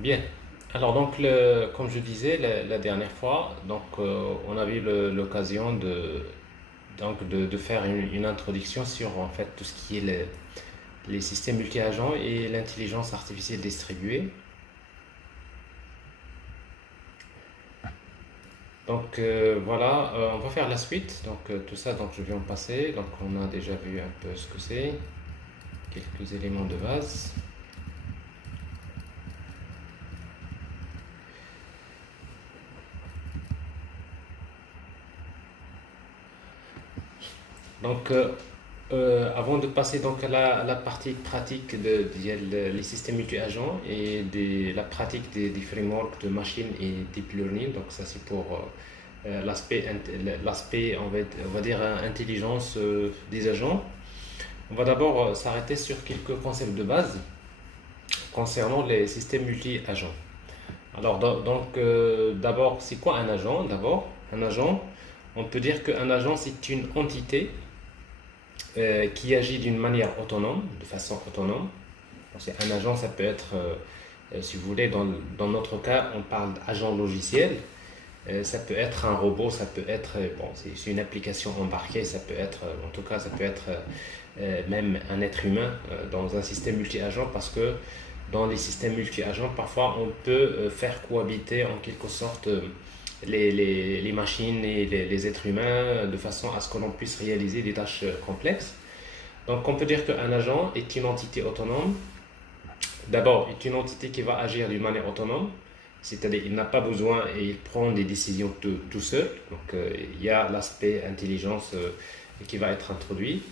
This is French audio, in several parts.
Bien. Alors donc, comme je disais la dernière fois, donc on a eu l'occasion de faire une introduction sur en fait tout ce qui est les systèmes multi-agents et l'intelligence artificielle distribuée. Donc voilà, on va faire la suite. Donc tout ça, donc je vais en passer. Donc on a déjà vu un peu ce que c'est, quelques éléments de base. Donc avant de passer donc à la partie pratique les systèmes multi-agents et la pratique des frameworks de machine et deep learning, donc ça c'est pour l'aspect on va dire intelligence des agents. On va d'abord s'arrêter sur quelques concepts de base concernant les systèmes multi-agents. Alors d'abord, c'est quoi un agent? D'abord, un agent, on peut dire qu'un agent c'est une entité qui agit d'une manière autonome, de façon autonome. C'est un agent, ça peut être, si vous voulez, dans notre cas, on parle d'agent logiciel. Ça peut être un robot, ça peut être, bon, c'est une application embarquée, ça peut être, en tout cas, ça peut être même un être humain dans un système multi-agent parce que dans les systèmes multi-agents, parfois on peut faire cohabiter en quelque sorte les machines et les êtres humains de façon à ce que l'on puisse réaliser des tâches complexes. Donc on peut dire qu'un agent est une entité autonome. D'abord, est une entité qui va agir d'une manière autonome, c'est-à-dire il n'a pas besoin et il prend des décisions tout seul. Donc il y a l'aspect intelligence qui va être introduit.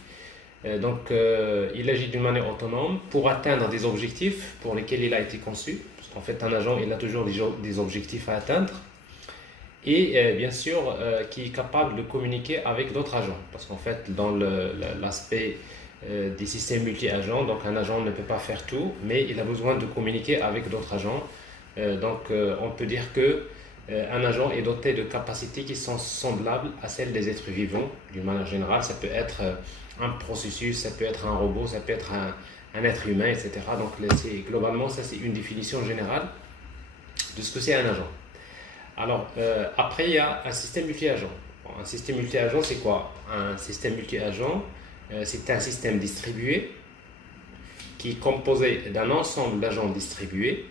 Il agit d'une manière autonome pour atteindre des objectifs pour lesquels il a été conçu. Parce qu'en fait, un agent, il a toujours des objectifs à atteindre. Et bien sûr, qui est capable de communiquer avec d'autres agents. Parce qu'en fait, dans l'aspect des systèmes multi-agents, donc un agent ne peut pas faire tout, mais il a besoin de communiquer avec d'autres agents. On peut dire que un agent est doté de capacités qui sont semblables à celles des êtres vivants, d'une manière générale. Ça peut être un processus, ça peut être un robot, ça peut être un être humain, etc. Donc, globalement, ça, c'est une définition générale de ce que c'est un agent. Alors, après, il y a un système multi-agent. Bon, un système multi-agent, c'est quoi? Un système multi-agent, c'est un système distribué qui est composé d'un ensemble d'agents distribués.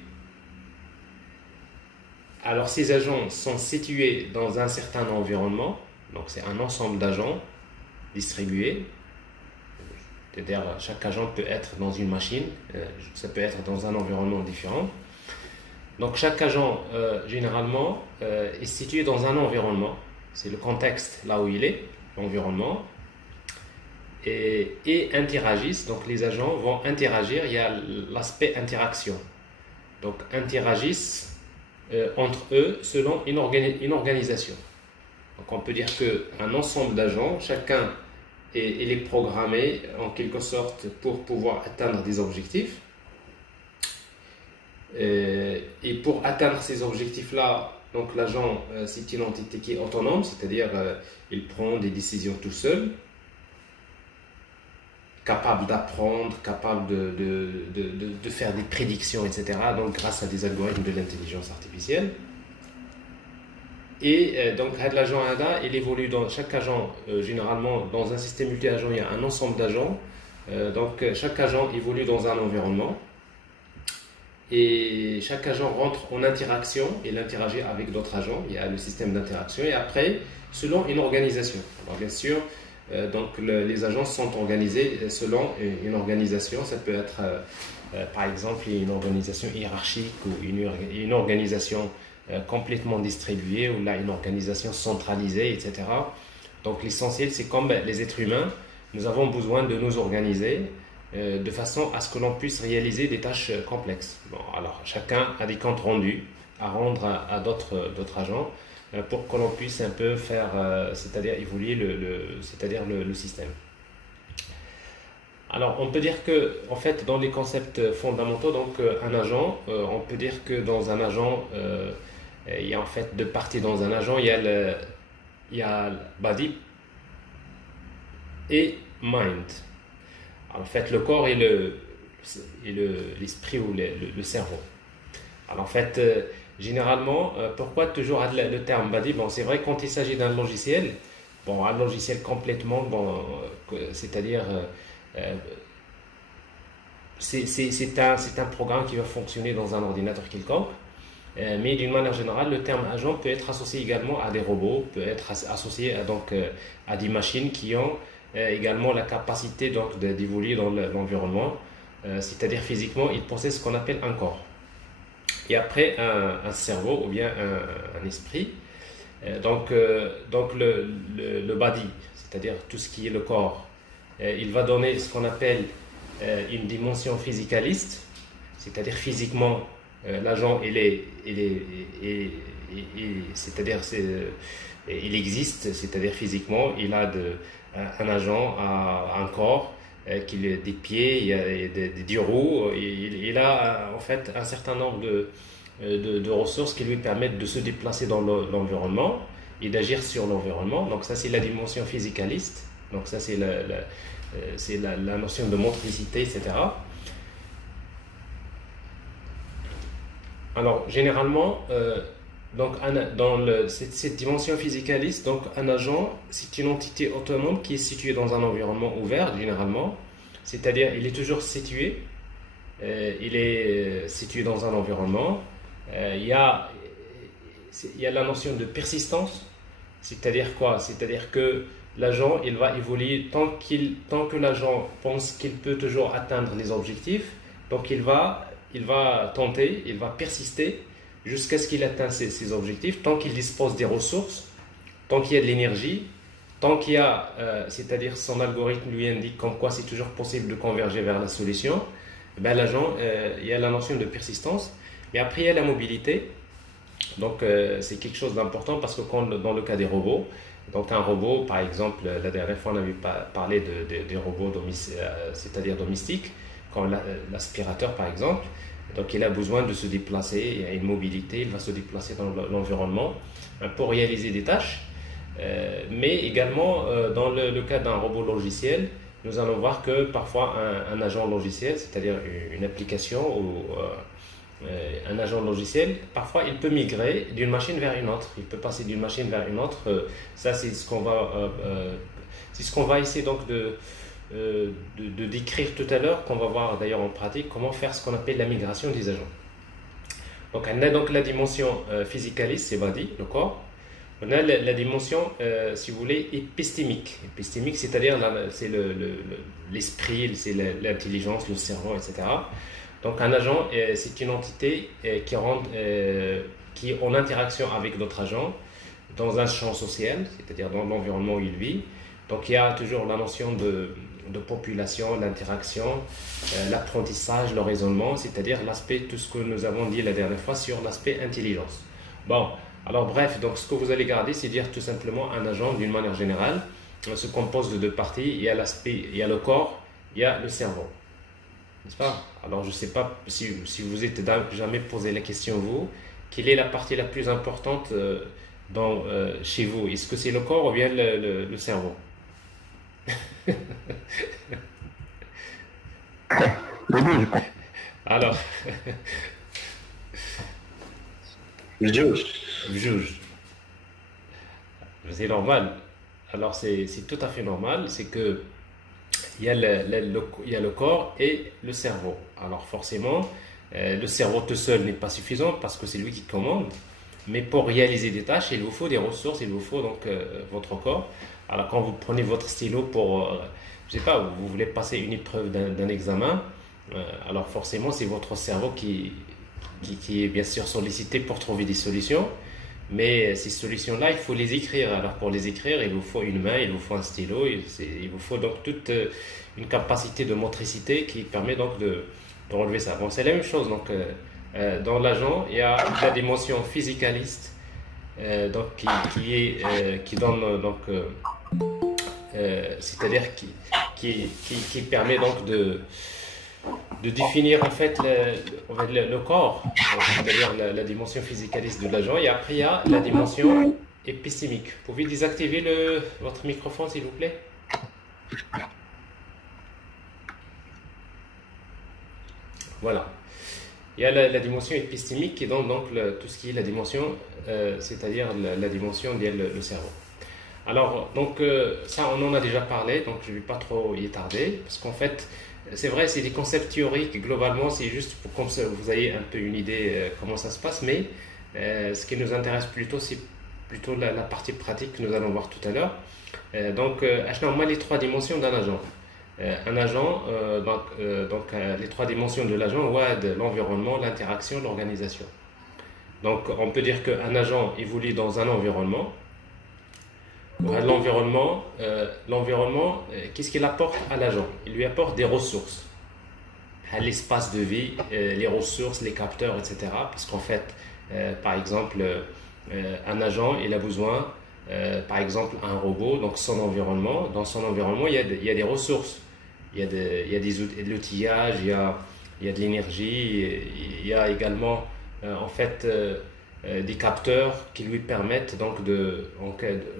Alors, ces agents sont situés dans un certain environnement. Donc, c'est un ensemble d'agents distribués. C'est-à-dire, chaque agent peut être dans une machine, ça peut être dans un environnement différent. Donc chaque agent, généralement, est situé dans un environnement. C'est le contexte là où il est, l'environnement. Et interagissent. Donc les agents vont interagir. Il y a l'aspect interaction. Donc interagissent entre eux selon une organisation. Donc on peut dire qu'un ensemble d'agents, chacun il est programmé en quelque sorte pour pouvoir atteindre des objectifs. Et pour atteindre ces objectifs-là, donc l'agent, c'est une entité qui est autonome, c'est-à-dire il prend des décisions tout seul, capable d'apprendre, capable de faire des prédictions, etc. Donc grâce à des algorithmes de l'intelligence artificielle. Et donc l'agent ADA, il évolue dans chaque agent, généralement dans un système multi-agent, il y a un ensemble d'agents. Chaque agent évolue dans un environnement. Et chaque agent rentre en interaction, il interagit avec d'autres agents, il y a le système d'interaction, et après, selon une organisation. Alors bien sûr, les agents sont organisés selon une organisation, ça peut être par exemple une organisation hiérarchique ou une organisation complètement distribuée, ou là une organisation centralisée, etc. Donc l'essentiel, c'est comme les êtres humains, nous avons besoin de nous organiser de façon à ce que l'on puisse réaliser des tâches complexes. Bon, alors chacun a des comptes rendus à rendre à d'autres agents pour que l'on puisse un peu faire, c'est-à-dire évoluer c'est-à-dire le système. Alors on peut dire que, en fait, dans les concepts fondamentaux, donc un agent, on peut dire que dans un agent, il y a en fait deux parties dans un agent. Il y a body et mind. En fait, le corps et l'esprit ou le cerveau. Alors en fait, généralement, pourquoi toujours le terme body? Bon, c'est vrai quand il s'agit d'un logiciel, bon, un logiciel complètement, bon, c'est-à-dire, euh, c'est un programme qui va fonctionner dans un ordinateur quelconque. Mais d'une manière générale, le terme agent peut être associé également à des robots, peut être associé à des machines qui ont également la capacité donc d'évoluer dans l'environnement, c'est-à-dire physiquement, ils possèdent ce qu'on appelle un corps. Et après, un cerveau ou bien un esprit. Donc le body, c'est-à-dire tout ce qui est le corps, il va donner ce qu'on appelle une dimension physicaliste, c'est-à-dire physiquement, l'agent, c'est-à-dire il existe, c'est-à-dire physiquement, il a un agent a un corps, des pieds, il y a des roues, il a en fait un certain nombre de ressources qui lui permettent de se déplacer dans l'environnement et d'agir sur l'environnement. Donc ça c'est la dimension physicaliste, donc ça c'est la notion de motricité, etc. Alors, généralement, donc, cette dimension physicaliste, donc un agent, c'est une entité autonome qui est située dans un environnement ouvert, généralement. C'est-à-dire, il est toujours situé, il est situé dans un environnement. Il y a la notion de persistance, c'est-à-dire quoi? C'est-à-dire que l'agent, il va évoluer tant que l'agent pense qu'il peut toujours atteindre les objectifs, donc il va tenter, il va persister jusqu'à ce qu'il atteigne ses objectifs, tant qu'il dispose des ressources, tant qu'il y a de l'énergie, tant qu'il y a, c'est-à-dire son algorithme lui indique comme quoi c'est toujours possible de converger vers la solution, ben l'agent, il y a la notion de persistance. Et après, il y a la mobilité. Donc, c'est quelque chose d'important parce que dans le cas des robots, donc un robot, par exemple, la dernière fois on avait parlé des robots c'est-à-dire domestiques, comme l'aspirateur par exemple. Donc il a besoin de se déplacer, il y a une mobilité, il va se déplacer dans l'environnement pour réaliser des tâches. Mais également, dans le cas d'un robot logiciel, nous allons voir que parfois un agent logiciel, c'est-à-dire une application ou un agent logiciel, parfois il peut migrer d'une machine vers une autre. Il peut passer d'une machine vers une autre. Ça, c'est ce qu'on va essayer donc de décrire tout à l'heure, qu'on va voir d'ailleurs en pratique, comment faire ce qu'on appelle la migration des agents. Donc, on a donc la dimension physicaliste, c'est body, le corps. On a la dimension, si vous voulez, épistémique. Épistémique, c'est-à-dire c'est l'esprit, c'est l'intelligence, le cerveau, etc. Donc un agent, c'est une entité qui est en interaction avec d'autres agents dans un champ social, c'est-à-dire dans l'environnement où il vit. Donc il y a toujours la notion de population, l'interaction, l'apprentissage, le raisonnement, c'est-à-dire l'aspect, tout ce que nous avons dit la dernière fois sur l'aspect intelligence. Bon, alors bref, donc ce que vous allez garder, c'est dire tout simplement un agent d'une manière générale se compose de deux parties. Il y a il y a le corps, il y a le cerveau. N'est-ce pas? Alors je ne sais pas si vous êtes jamais posé la question vous, quelle est la partie la plus importante chez vous? Est-ce que c'est le corps ou bien le cerveau? Les deux, je pense. Alors, Je juge. juge, c'est normal. Alors c'est tout à fait normal, c'est que il y a le corps et le cerveau. Alors forcément, le cerveau tout seul n'est pas suffisant parce que c'est lui qui commande. Mais pour réaliser des tâches, il vous faut des ressources, il vous faut donc votre corps. Alors quand vous prenez votre stylo pour, je sais pas, vous voulez passer une épreuve d'un examen, alors forcément c'est votre cerveau qui est bien sûr sollicité pour trouver des solutions. Mais ces solutions-là, il faut les écrire. Alors pour les écrire, il vous faut une main, il vous faut un stylo, il vous faut donc toute une capacité de motricité qui permet donc de relever ça. Bon, c'est la même chose. Donc dans l'agent, il y a la dimension physicaliste, donc qui donne c'est-à-dire qui permet donc de définir en fait le corps, c'est-à-dire la dimension physicaliste de l'agent, et après il y a la dimension épistémique. Vous pouvez désactiver votre microphone s'il vous plaît? Voilà. Il y a la dimension épistémique qui donne donc tout ce qui est la dimension, c'est-à-dire la dimension liée le cerveau. Alors, donc, ça, on en a déjà parlé, donc je ne vais pas trop y tarder, parce qu'en fait, c'est vrai, c'est des concepts théoriques, globalement, c'est juste pour que vous ayez un peu une idée comment ça se passe, mais ce qui nous intéresse plutôt, c'est plutôt la partie pratique que nous allons voir tout à l'heure. Donc, on a les trois dimensions d'un agent. Un agent, les trois dimensions de l'agent, l'environnement, l'interaction, l'organisation. Donc, on peut dire qu'un agent évolue dans un environnement. L'environnement, qu'est-ce qu'il apporte à l'agent? Il lui apporte des ressources, l'espace de vie, les ressources, les capteurs, etc. Parce qu'en fait, par exemple, un agent, il a besoin, par exemple, un robot, donc son environnement. Dans son environnement, il y a des ressources, il y a de l'outillage, il y a de l'énergie, il y a également, des capteurs qui lui permettent donc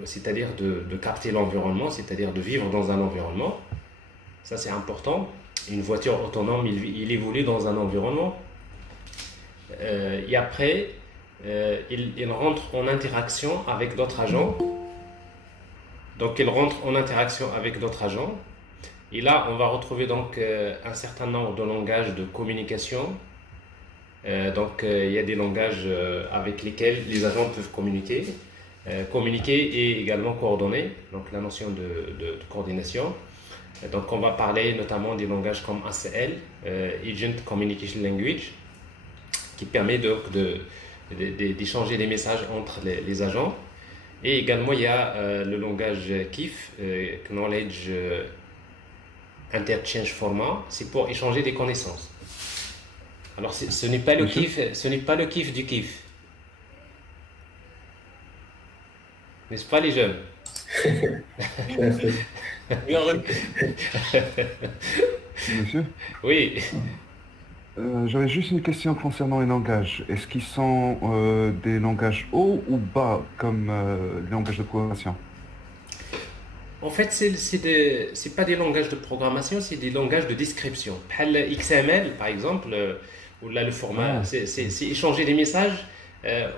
c'est-à-dire de capter l'environnement, c'est-à-dire de vivre dans un environnement. Ça, c'est important. Une voiture autonome, il évolue dans un environnement. Et après, il rentre en interaction avec d'autres agents. Donc, il rentre en interaction avec d'autres agents. Et là, on va retrouver donc un certain nombre de langages de communication. Il y a des langages avec lesquels les agents peuvent communiquer. Communiquer et également coordonner, donc la notion de coordination. Donc, on va parler notamment des langages comme ACL, Agent Communication Language, qui permet donc d'échanger des messages entre les agents. Et également, il y a le langage KIF, Knowledge Interchange Format, c'est pour échanger des connaissances. Alors, ce n'est pas le kiff du kiff. N'est-ce pas, les jeunes? Monsieur, Oui. j'avais juste une question concernant les langages. Est-ce qu'ils sont des langages hauts ou bas comme les langages de programmation? En fait, c'est pas des langages de programmation, c'est des langages de description. Le XML, par exemple, ou là le format, c'est échanger des messages,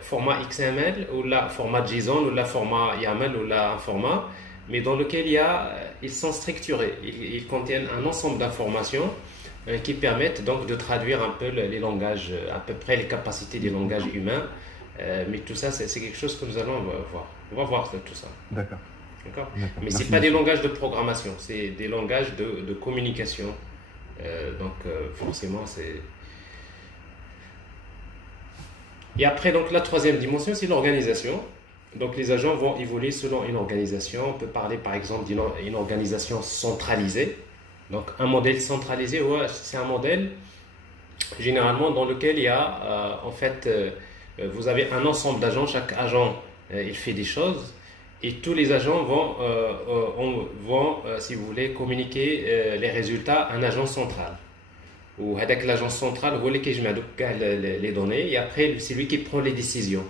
format XML, ou là format JSON, ou là format YAML, ou là un format, mais dans lequel ils sont structurés. Ils contiennent un ensemble d'informations qui permettent donc de traduire un peu les langages, à peu près les capacités des langages humains. Mais tout ça, c'est quelque chose que nous allons voir. On va voir tout ça. D'accord. D'accord. D'accord. Mais ce Merci, n'est pas des monsieur. langages de programmation, c'est des langages de communication. Forcément, c'est. Et après, donc, la troisième dimension, c'est l'organisation. Donc, les agents vont évoluer selon une organisation. On peut parler, par exemple, d'une organisation centralisée. Donc, un modèle centralisé, c'est un modèle, généralement, dans lequel il y a, vous avez un ensemble d'agents. Chaque agent, il fait des choses. Et tous les agents vont si vous voulez, communiquer les résultats à un agent central. Ou avec l'agent central, vous voulez que je mette les données, et après, c'est lui qui prend les décisions.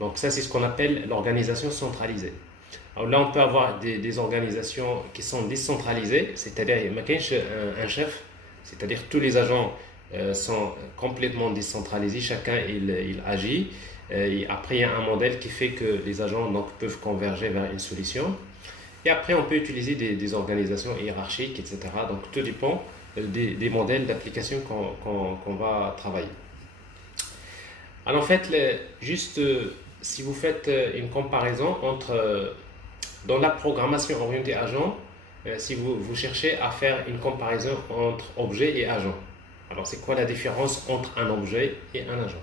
Donc ça, c'est ce qu'on appelle l'organisation centralisée. Alors là, on peut avoir des organisations qui sont décentralisées, c'est-à-dire il y a un chef, c'est-à-dire tous les agents sont complètement décentralisés, chacun il agit. Et après, il y a un modèle qui fait que les agents donc, peuvent converger vers une solution. Et après, on peut utiliser des organisations hiérarchiques, etc. Donc tout dépend des modèles d'application qu'on va travailler. Alors en fait, si vous faites une comparaison entre, dans la programmation orientée agent, si vous cherchez à faire une comparaison entre objet et agent. Alors c'est quoi la différence entre un objet et un agent?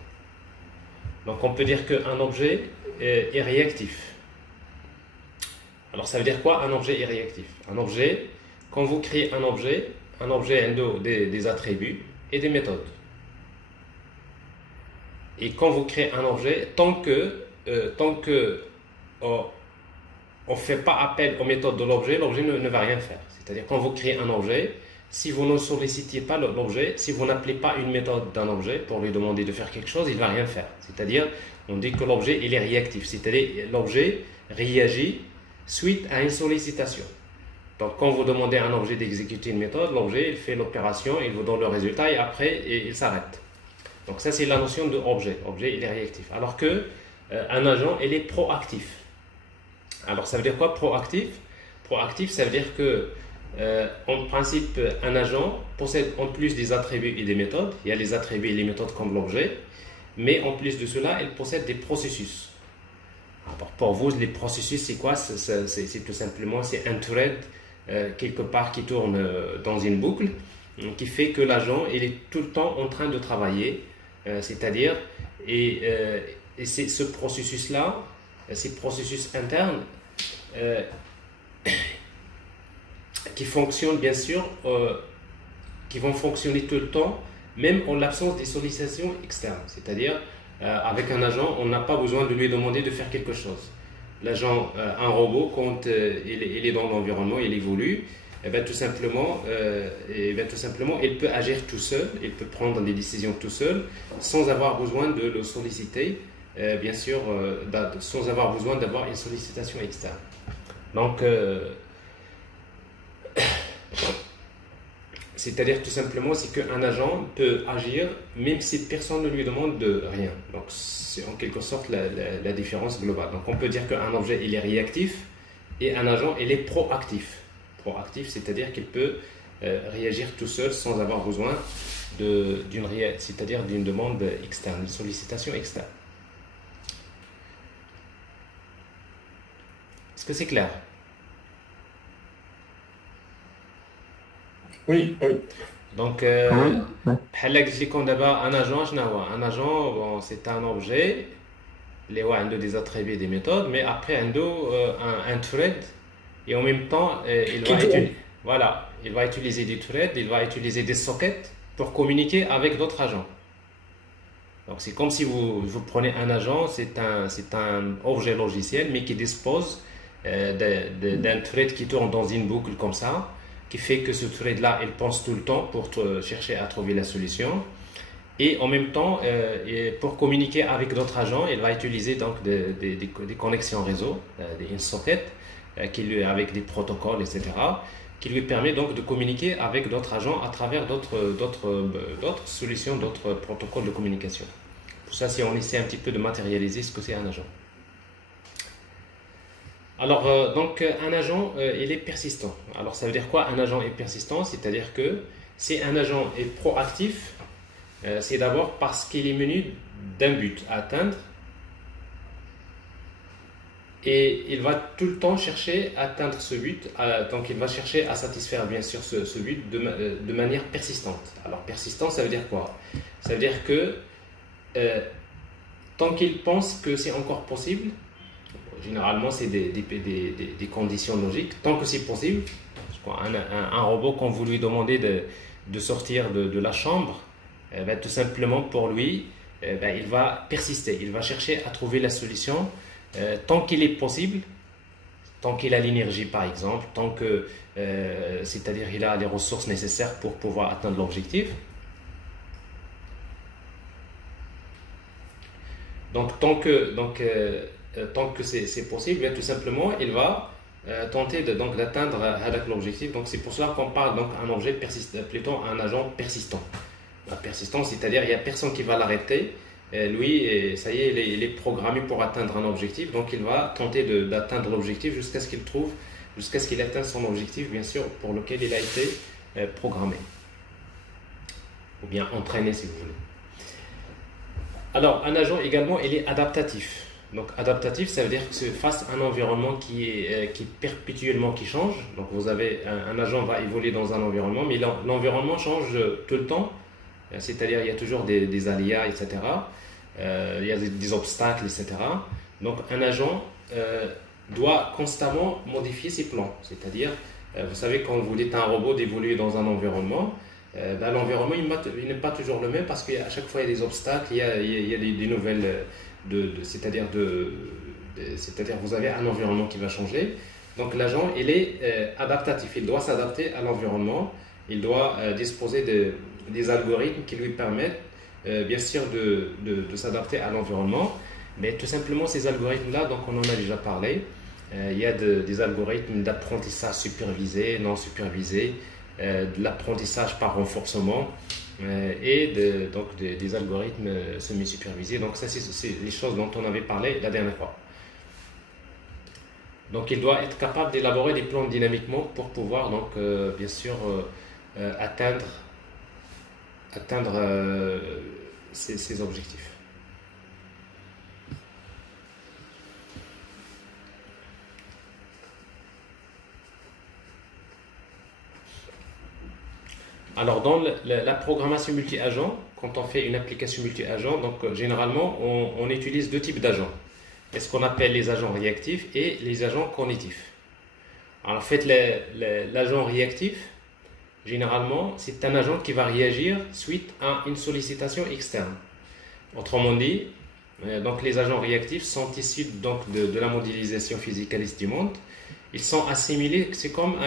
Donc on peut dire qu'un objet est réactif. Alors ça veut dire quoi un objet est réactif? Un objet, quand vous créez un objet a des attributs et des méthodes. Et quand vous créez un objet, tant que on ne fait pas appel aux méthodes de l'objet, l'objet ne va rien faire. C'est-à-dire quand vous créez un objet, si vous ne sollicitez pas l'objet, si vous n'appelez pas une méthode d'un objet pour lui demander de faire quelque chose, il ne va rien faire. C'est-à-dire, on dit que l'objet il est réactif, c'est-à-dire l'objet réagit suite à une sollicitation. Donc quand vous demandez à un objet d'exécuter une méthode, l'objet il fait l'opération, il vous donne le résultat et après il s'arrête. Donc ça, c'est la notion de objet. Objet, il est réactif. Alors que un agent, il est proactif. Alors ça veut dire quoi proactif? Proactif, ça veut dire que en principe, un agent possède en plus des attributs et des méthodes. Il y a les attributs et les méthodes comme l'objet, mais en plus de cela, il possède des processus. Alors pour vous, les processus, c'est quoi? C'est tout simplement c'est un thread quelque part qui tourne dans une boucle, qui fait que l'agent il est tout le temps en train de travailler, c'est-à-dire et c'est ce processus-là, ces processus internes qui fonctionnent bien sûr, qui vont fonctionner tout le temps, même en l'absence des sollicitations externes. C'est-à-dire, avec un agent, on n'a pas besoin de lui demander de faire quelque chose. L'agent, un robot, quand il est dans l'environnement, il évolue, et bien, tout simplement, il peut agir tout seul, il peut prendre des décisions tout seul, sans avoir besoin de le solliciter, bien sûr, sans avoir besoin d'avoir une sollicitation externe. Donc, c'est-à-dire tout simplement c'est qu'un agent peut agir même si personne ne lui demande de rien. Donc c'est en quelque sorte la différence globale. Donc on peut dire qu'un objet il est réactif et un agent il est proactif. Proactif, c'est-à-dire qu'il peut réagir tout seul sans avoir besoin d'une demande externe, d'une sollicitation externe. Est-ce que c'est clair? Oui, oui. Donc, Oui, oui. بحال قلت لكم دابا un agent شنو هو un agent bon, c'est un objet اللي هو عنده des attributs des méthodes mais après عنده un thread et en même temps il va utiliser des threads, il va utiliser des sockets pour communiquer avec d'autres agents. Donc c'est comme si vous prenez un agent, c'est un objet logiciel mais qui dispose d'un thread qui tourne dans une boucle comme ça, qui fait que ce thread-là, il pense tout le temps pour chercher à trouver la solution. Et en même temps, pour communiquer avec d'autres agents, il va utiliser donc des connexions réseau, une socket, avec des protocoles, etc., qui lui permet donc de communiquer avec d'autres agents à travers d'autres solutions, d'autres protocoles de communication. Pour ça, si on essaie un petit peu de matérialiser ce que c'est un agent. Alors, donc, un agent, il est persistant. Alors, ça veut dire quoi, un agent est persistant? C'est-à-dire que si un agent est proactif, c'est d'abord parce qu'il est muni d'un but à atteindre et il va tout le temps chercher à atteindre ce but. Donc, il va chercher à satisfaire, bien sûr, ce but de manière persistante. Alors, persistant, ça veut dire quoi? Ça veut dire que tant qu'il pense que c'est encore possible, généralement, c'est des conditions logiques. Tant que c'est possible, un robot, quand vous lui demandez de sortir de la chambre, ben, tout simplement pour lui, ben, il va persister. Il va chercher à trouver la solution tant qu'il est possible, tant qu'il a l'énergie, par exemple, tant que, c'est-à-dire il a les ressources nécessaires pour pouvoir atteindre l'objectif. Donc, tant que c'est possible, bien, tout simplement, il va tenter d'atteindre l'objectif. Donc, c'est pour cela qu'on parle d'un objet persistant, plutôt un agent persistant. Persistant, c'est-à-dire il n'y a personne qui va l'arrêter. Lui, ça y est, il est programmé pour atteindre un objectif. Donc, il va tenter d'atteindre l'objectif jusqu'à ce qu'il atteigne son objectif, bien sûr, pour lequel il a été programmé. Ou bien entraîné, si vous voulez. Alors, un agent également, il est adaptatif. Donc, adaptatif, ça veut dire que c'est face à un environnement qui perpétuellement qui change. Donc, vous avez un agent va évoluer dans un environnement, mais l'environnement change tout le temps. C'est-à-dire, il y a toujours des aléas, etc. Il y a des obstacles, etc. Donc, un agent doit constamment modifier ses plans. C'est-à-dire, vous savez, quand vous dites à un robot d'évoluer dans un environnement, ben, l'environnement il n'est pas toujours le même parce qu'à chaque fois il y a des obstacles, il y a des nouvelles, c'est-à-dire vous avez un environnement qui va changer. Donc l'agent il est adaptatif, il doit s'adapter à l'environnement, il doit disposer des algorithmes qui lui permettent bien sûr de s'adapter à l'environnement. Mais tout simplement ces algorithmes-là, donc on en a déjà parlé, il y a des algorithmes d'apprentissage supervisé, non supervisé, de l'apprentissage par renforcement, donc des algorithmes semi-supervisés. Donc ça, c'est les choses dont on avait parlé la dernière fois. Donc il doit être capable d'élaborer des plans dynamiquement pour pouvoir donc bien sûr atteindre ces objectifs. Alors, dans la programmation multi-agent, quand on fait une application multi-agent, donc généralement, on utilise deux types d'agents. Il y a ce qu'on appelle les agents réactifs et les agents cognitifs. Alors, en fait, l'agent réactif, généralement, c'est un agent qui va réagir suite à une sollicitation externe. Autrement dit, donc les agents réactifs sont issus donc de la modélisation physicaliste du monde. Ils sont assimilés, c'est comme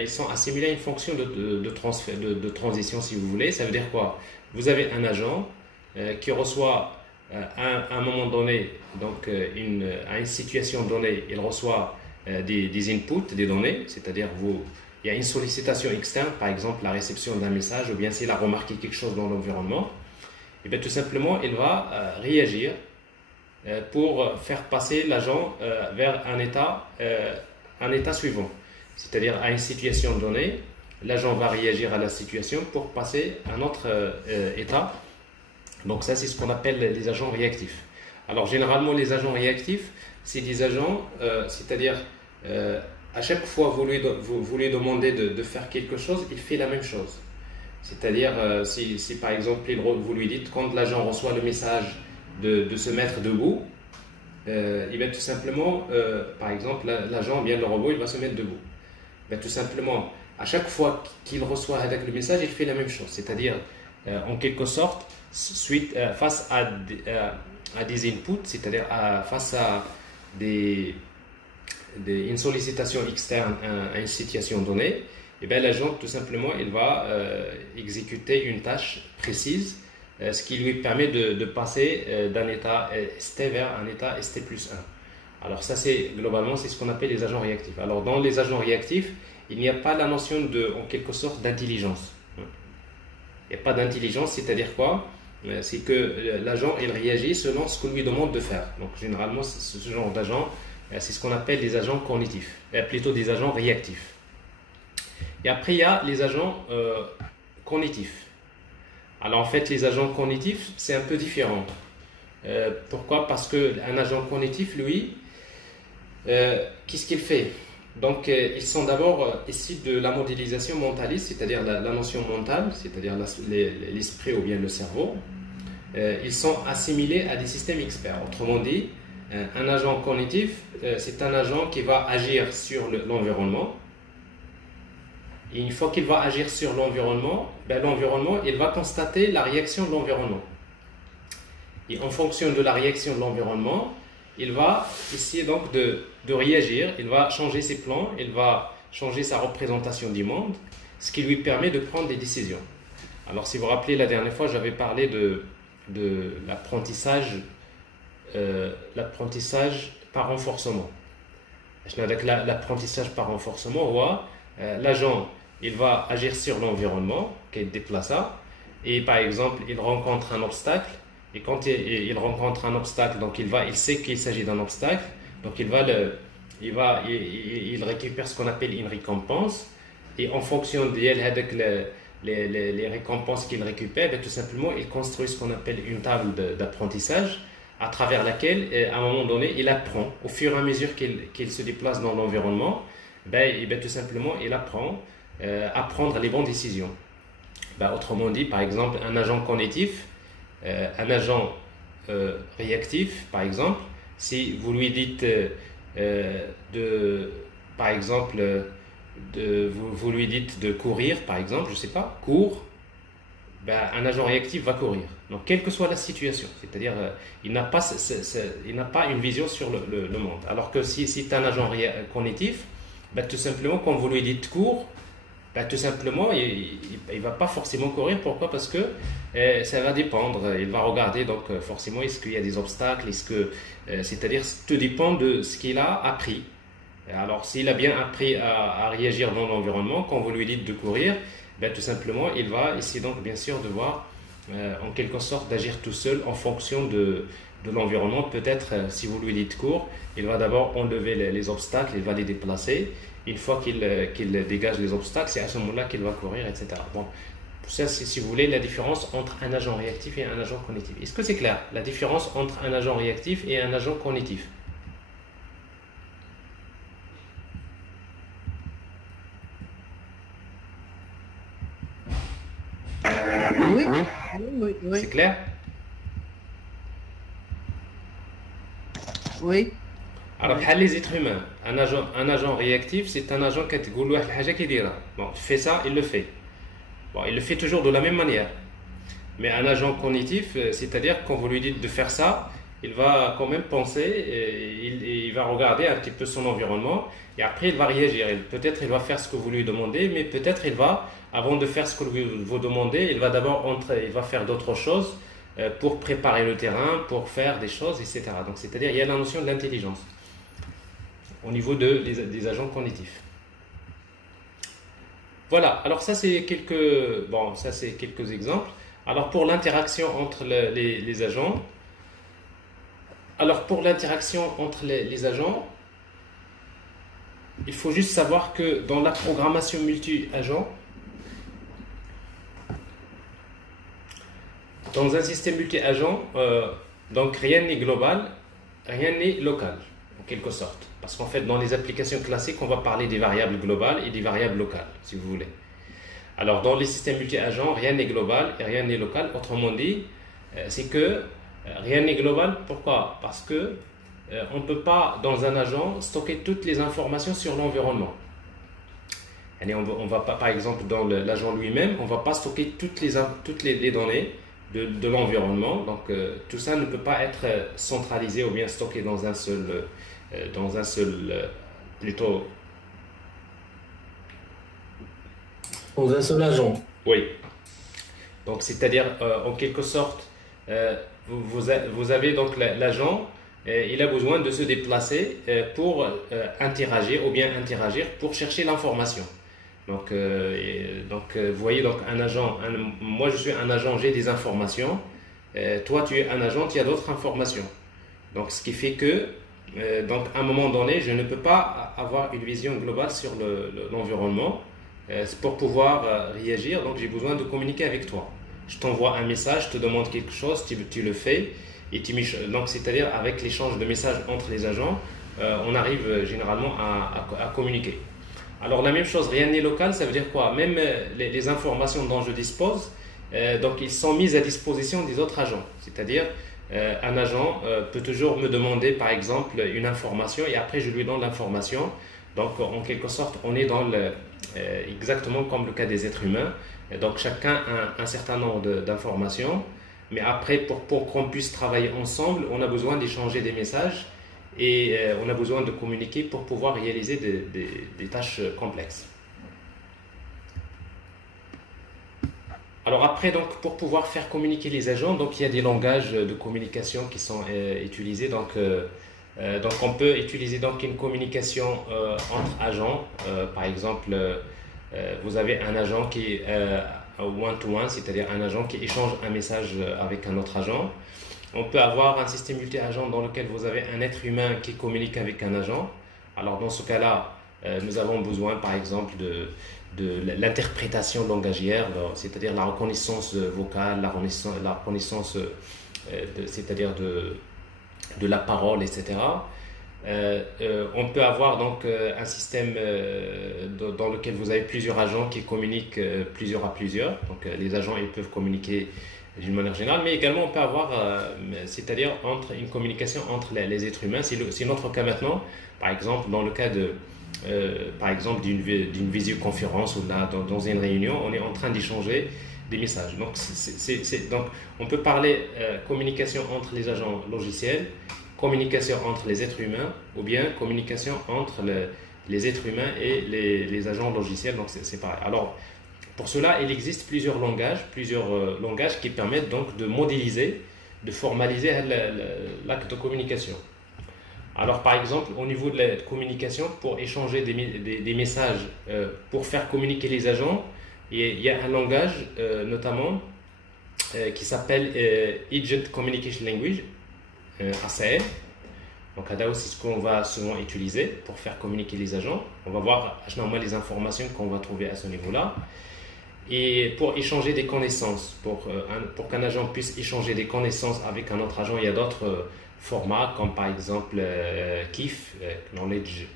ils sont assimilés à une fonction de transition, si vous voulez. Ça veut dire quoi? Vous avez un agent qui reçoit à un moment donné, donc à une situation donnée, il reçoit des inputs, des données, c'est-à-dire il y a une sollicitation externe, par exemple la réception d'un message, ou bien s'il a remarqué quelque chose dans l'environnement, et bien tout simplement il va réagir pour faire passer l'agent vers un état suivant, c'est-à-dire à une situation donnée, l'agent va réagir à la situation pour passer à un autre état. Donc ça, c'est ce qu'on appelle les agents réactifs. Alors généralement, les agents réactifs, c'est des agents, c'est-à-dire à chaque fois vous lui demandez de faire quelque chose, il fait la même chose. C'est-à-dire si par exemple vous lui dites quand l'agent reçoit le message de se mettre debout, il va tout simplement, par exemple, l'agent, bien le robot, il va se mettre debout. Il va tout simplement, à chaque fois qu'il reçoit avec le message, il fait la même chose. C'est-à-dire, en quelque sorte, face à des inputs, c'est-à-dire face à une sollicitation externe à une situation donnée, et bien l'agent, tout simplement, il va exécuter une tâche précise, ce qui lui permet de passer d'un état ST vers un état ST plus 1. Alors ça, globalement, c'est ce qu'on appelle les agents réactifs. Alors dans les agents réactifs, il n'y a pas la notion en quelque sorte d'intelligence. Il n'y a pas d'intelligence, c'est-à-dire quoi? C'est que l'agent, il réagit selon ce qu'on lui demande de faire. Donc généralement, ce genre d'agent, c'est ce qu'on appelle les agents cognitifs, plutôt des agents réactifs. Et après, il y a les agents cognitifs. Alors en fait, les agents cognitifs, c'est un peu différent. Pourquoi? Parce qu'un agent cognitif, lui, qu'est-ce qu'il fait? Donc ils sont d'abord issus de la modélisation mentaliste, c'est-à-dire la notion mentale, c'est-à-dire l'esprit ou bien le cerveau. Ils sont assimilés à des systèmes experts. Autrement dit, un agent cognitif, c'est un agent qui va agir sur l'environnement. Et une fois qu'il va agir sur l'environnement, l'environnement, il va constater la réaction de l'environnement. Et en fonction de la réaction de l'environnement, il va essayer donc de réagir, il va changer ses plans, il va changer sa représentation du monde, ce qui lui permet de prendre des décisions. Alors si vous vous rappelez, la dernière fois, j'avais parlé de l'apprentissage par renforcement. L'apprentissage par renforcement, l'agent, il va agir sur l'environnement, qui est déplacé, et par exemple, il rencontre un obstacle, et quand il rencontre un obstacle, donc il sait qu'il s'agit d'un obstacle, donc il récupère ce qu'on appelle une récompense, et en fonction de les récompenses qu'il récupère, tout simplement, il construit ce qu'on appelle une table d'apprentissage, à travers laquelle, à un moment donné, il apprend, au fur et à mesure qu'il se déplace dans l'environnement, tout simplement, il apprend à prendre les bonnes décisions. Autrement dit, par exemple, un agent cognitif, un agent réactif, par exemple, si vous lui dites par exemple, vous lui dites de courir, par exemple, je ne sais pas, cours, un agent réactif va courir. Donc, quelle que soit la situation, c'est-à-dire il n'a pas une vision sur le monde. Alors que si c'est un agent cognitif, tout simplement, quand vous lui dites cours, tout simplement, il ne va pas forcément courir. Pourquoi? Parce que ça va dépendre. Il va regarder, donc forcément, est-ce qu'il y a des obstacles, c'est-à-dire, tout dépend de ce qu'il a appris. Alors, s'il a bien appris à réagir dans l'environnement, quand vous lui dites de courir, Ben, tout simplement, il va essayer donc bien sûr de voir en quelque sorte d'agir tout seul en fonction de l'environnement. Peut-être si vous lui dites cours, il va d'abord enlever les obstacles, il va les déplacer. Une fois qu'il dégage les obstacles, c'est à ce moment-là qu'il va courir, etc. Bon, ça, c'est, si vous voulez, la différence entre un agent réactif et un agent cognitif. Est-ce que c'est clair, la différence entre un agent réactif et un agent cognitif? Oui, oui, oui, C'est clair? oui, Alors, oui. بحال les êtres humains, un agent réactif, c'est un agent qui تقول له واحد الحاجة كيديرها. Bon, tu fais ça, il le fait. Bon, il le fait toujours de la même manière. Mais un agent cognitif, c'est-à-dire quand vous lui dites de faire ça, il va quand même penser, et il va regarder un petit peu son environnement et après il va réagir. Peut-être il va faire ce que vous lui demandez, mais peut-être il va, avant de faire ce que vous demandez, il va d'abord entrer, il va faire d'autres choses pour préparer le terrain, pour faire des choses, etc. Donc c'est-à-dire il y a la notion de l'intelligence au niveau des agents cognitifs. Voilà, alors ça c'est quelques exemples. Alors pour l'interaction entre les agents, les agents, il faut juste savoir que dans la programmation multi-agent, dans un système multi-agent, donc rien n'est global, rien n'est local, en quelque sorte. Parce qu'en fait, dans les applications classiques, on va parler des variables globales et des variables locales, si vous voulez. Alors, dans les systèmes multi-agents, rien n'est global et rien n'est local. Autrement dit, c'est que rien n'est global. Pourquoi? Parce que on ne peut pas, dans un agent, stocker toutes les informations sur l'environnement. Et on va pas, par exemple, dans l'agent lui-même, on ne va pas stocker toutes les données de l'environnement. Donc, tout ça ne peut pas être centralisé ou bien stocké dans un seul, plutôt. Dans un seul agent. Oui. Donc, c'est-à-dire, en quelque sorte, vous avez donc l'agent, il a besoin de se déplacer pour interagir ou bien interagir pour chercher l'information. Donc, vous voyez, donc un agent, moi je suis un agent, j'ai des informations. Toi, tu es un agent, tu as d'autres informations. Donc, ce qui fait que, donc, à un moment donné, je ne peux pas avoir une vision globale sur l'environnement. Pour pouvoir réagir, donc j'ai besoin de communiquer avec toi. Je t'envoie un message, je te demande quelque chose, tu le fais, et donc c'est-à-dire avec l'échange de messages entre les agents, on arrive généralement à communiquer. Alors la même chose, rien n'est local, ça veut dire quoi? Même les informations dont je dispose, donc ils sont mises à disposition des autres agents. C'est-à-dire un agent peut toujours me demander par exemple une information et après je lui donne l'information. Donc en quelque sorte, on est dans exactement comme le cas des êtres humains. Donc chacun a un certain nombre d'informations, mais après pour qu'on puisse travailler ensemble, on a besoin d'échanger des messages et on a besoin de communiquer pour pouvoir réaliser des tâches complexes. Alors après, donc, pour pouvoir faire communiquer les agents, donc, il y a des langages de communication qui sont utilisés. Donc on peut utiliser donc une communication entre agents. Par exemple, vous avez un agent qui est one-to-one, c'est-à-dire un agent qui échange un message avec un autre agent. On peut avoir un système multi-agent dans lequel vous avez un être humain qui communique avec un agent. Alors dans ce cas-là, nous avons besoin par exemple de l'interprétation langagière, c'est-à-dire la reconnaissance vocale, la reconnaissance c'est-à-dire de la parole, etc. On peut avoir donc un système dans lequel vous avez plusieurs agents qui communiquent plusieurs à plusieurs. Donc les agents ils peuvent communiquer d'une manière générale, mais également on peut avoir, c'est-à-dire une communication entre les êtres humains. C'est notre cas maintenant, par exemple dans le cas par exemple d'une visioconférence ou là, dans une réunion, on est en train d'échanger des messages. Donc, donc on peut parler communication entre les agents logiciels, communication entre les êtres humains ou bien communication entre les êtres humains et les agents logiciels. Donc c'est pareil. Alors pour cela, il existe plusieurs langages qui permettent donc de modéliser, de formaliser l'acte de communication. Alors par exemple, au niveau de la communication, pour échanger des messages, pour faire communiquer les agents, Et il y a un langage notamment qui s'appelle Agent Communication Language, ACL. Donc c'est ce qu'on va souvent utiliser pour faire communiquer les agents. On va voir normalement les informations qu'on va trouver à ce niveau-là. Et pour échanger des connaissances, pour qu'un agent puisse échanger des connaissances avec un autre agent, il y a d'autres formats comme par exemple KIF, Knowledge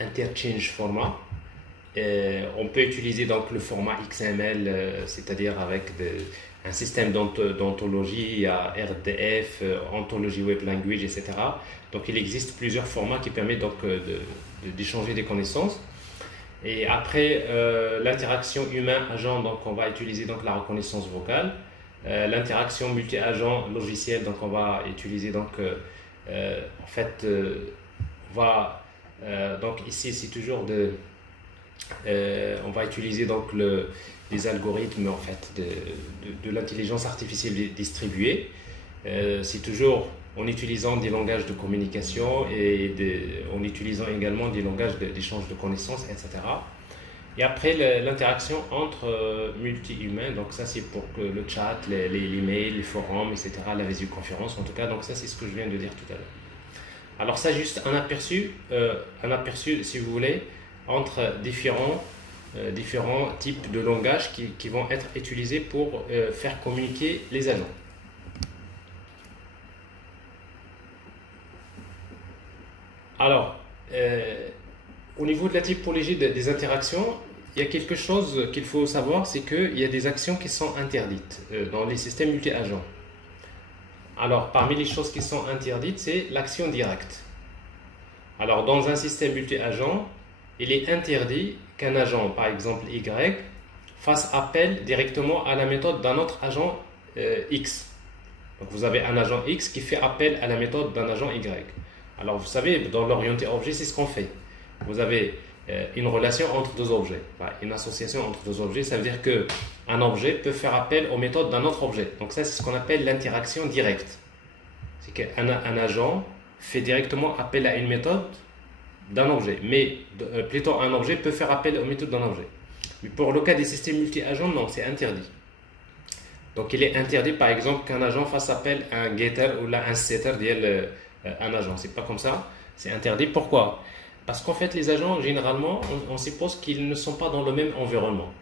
Interchange Format. On peut utiliser donc le format XML, c'est-à-dire avec un système d'ontologie, il y a RDF, Ontology Web Language, etc. Donc il existe plusieurs formats qui permettent donc d'échanger des connaissances. Et après l'interaction humain-agent, donc on va utiliser donc la reconnaissance vocale. L'interaction multi-agent logiciel, donc on va utiliser donc en fait donc ici c'est toujours on va utiliser donc les algorithmes en fait de l'intelligence artificielle distribuée. C'est toujours en utilisant des langages de communication et en utilisant également des langages d'échange de connaissances, etc. Et après l'interaction entre multi-humains, donc ça c'est pour que le chat, les mails, les forums, etc., la visioconférence en tout cas, donc ça c'est ce que je viens de dire tout à l'heure. Alors ça juste un aperçu si vous voulez, entre différents types de langages qui vont être utilisés pour faire communiquer les agents. Alors, au niveau de la typologie des interactions, il y a quelque chose qu'il faut savoir, c'est qu'il y a des actions qui sont interdites dans les systèmes multi-agents. Alors, parmi les choses qui sont interdites, c'est l'action directe. Alors, dans un système multi-agent, il est interdit qu'un agent, par exemple Y, fasse appel directement à la méthode d'un autre agent X. Donc, vous avez un agent X qui fait appel à la méthode d'un agent Y. Alors, vous savez, dans l'orienté objet, c'est ce qu'on fait. Vous avez une relation entre deux objets, une association entre deux objets. Ça veut dire qu'un objet peut faire appel aux méthodes d'un autre objet. Donc, ça, c'est ce qu'on appelle l'interaction directe. C'est qu'un agent fait directement appel à une méthode d'un objet. Mais plutôt, un objet peut faire appel aux méthodes d'un objet. Mais pour le cas des systèmes multi-agents, non, c'est interdit. Donc, il est interdit, par exemple, qu'un agent fasse appel à un getter ou là, un setter un agent. C'est pas comme ça. C'est interdit. Pourquoi? Parce qu'en fait, les agents, généralement, on suppose qu'ils ne sont pas dans le même environnement.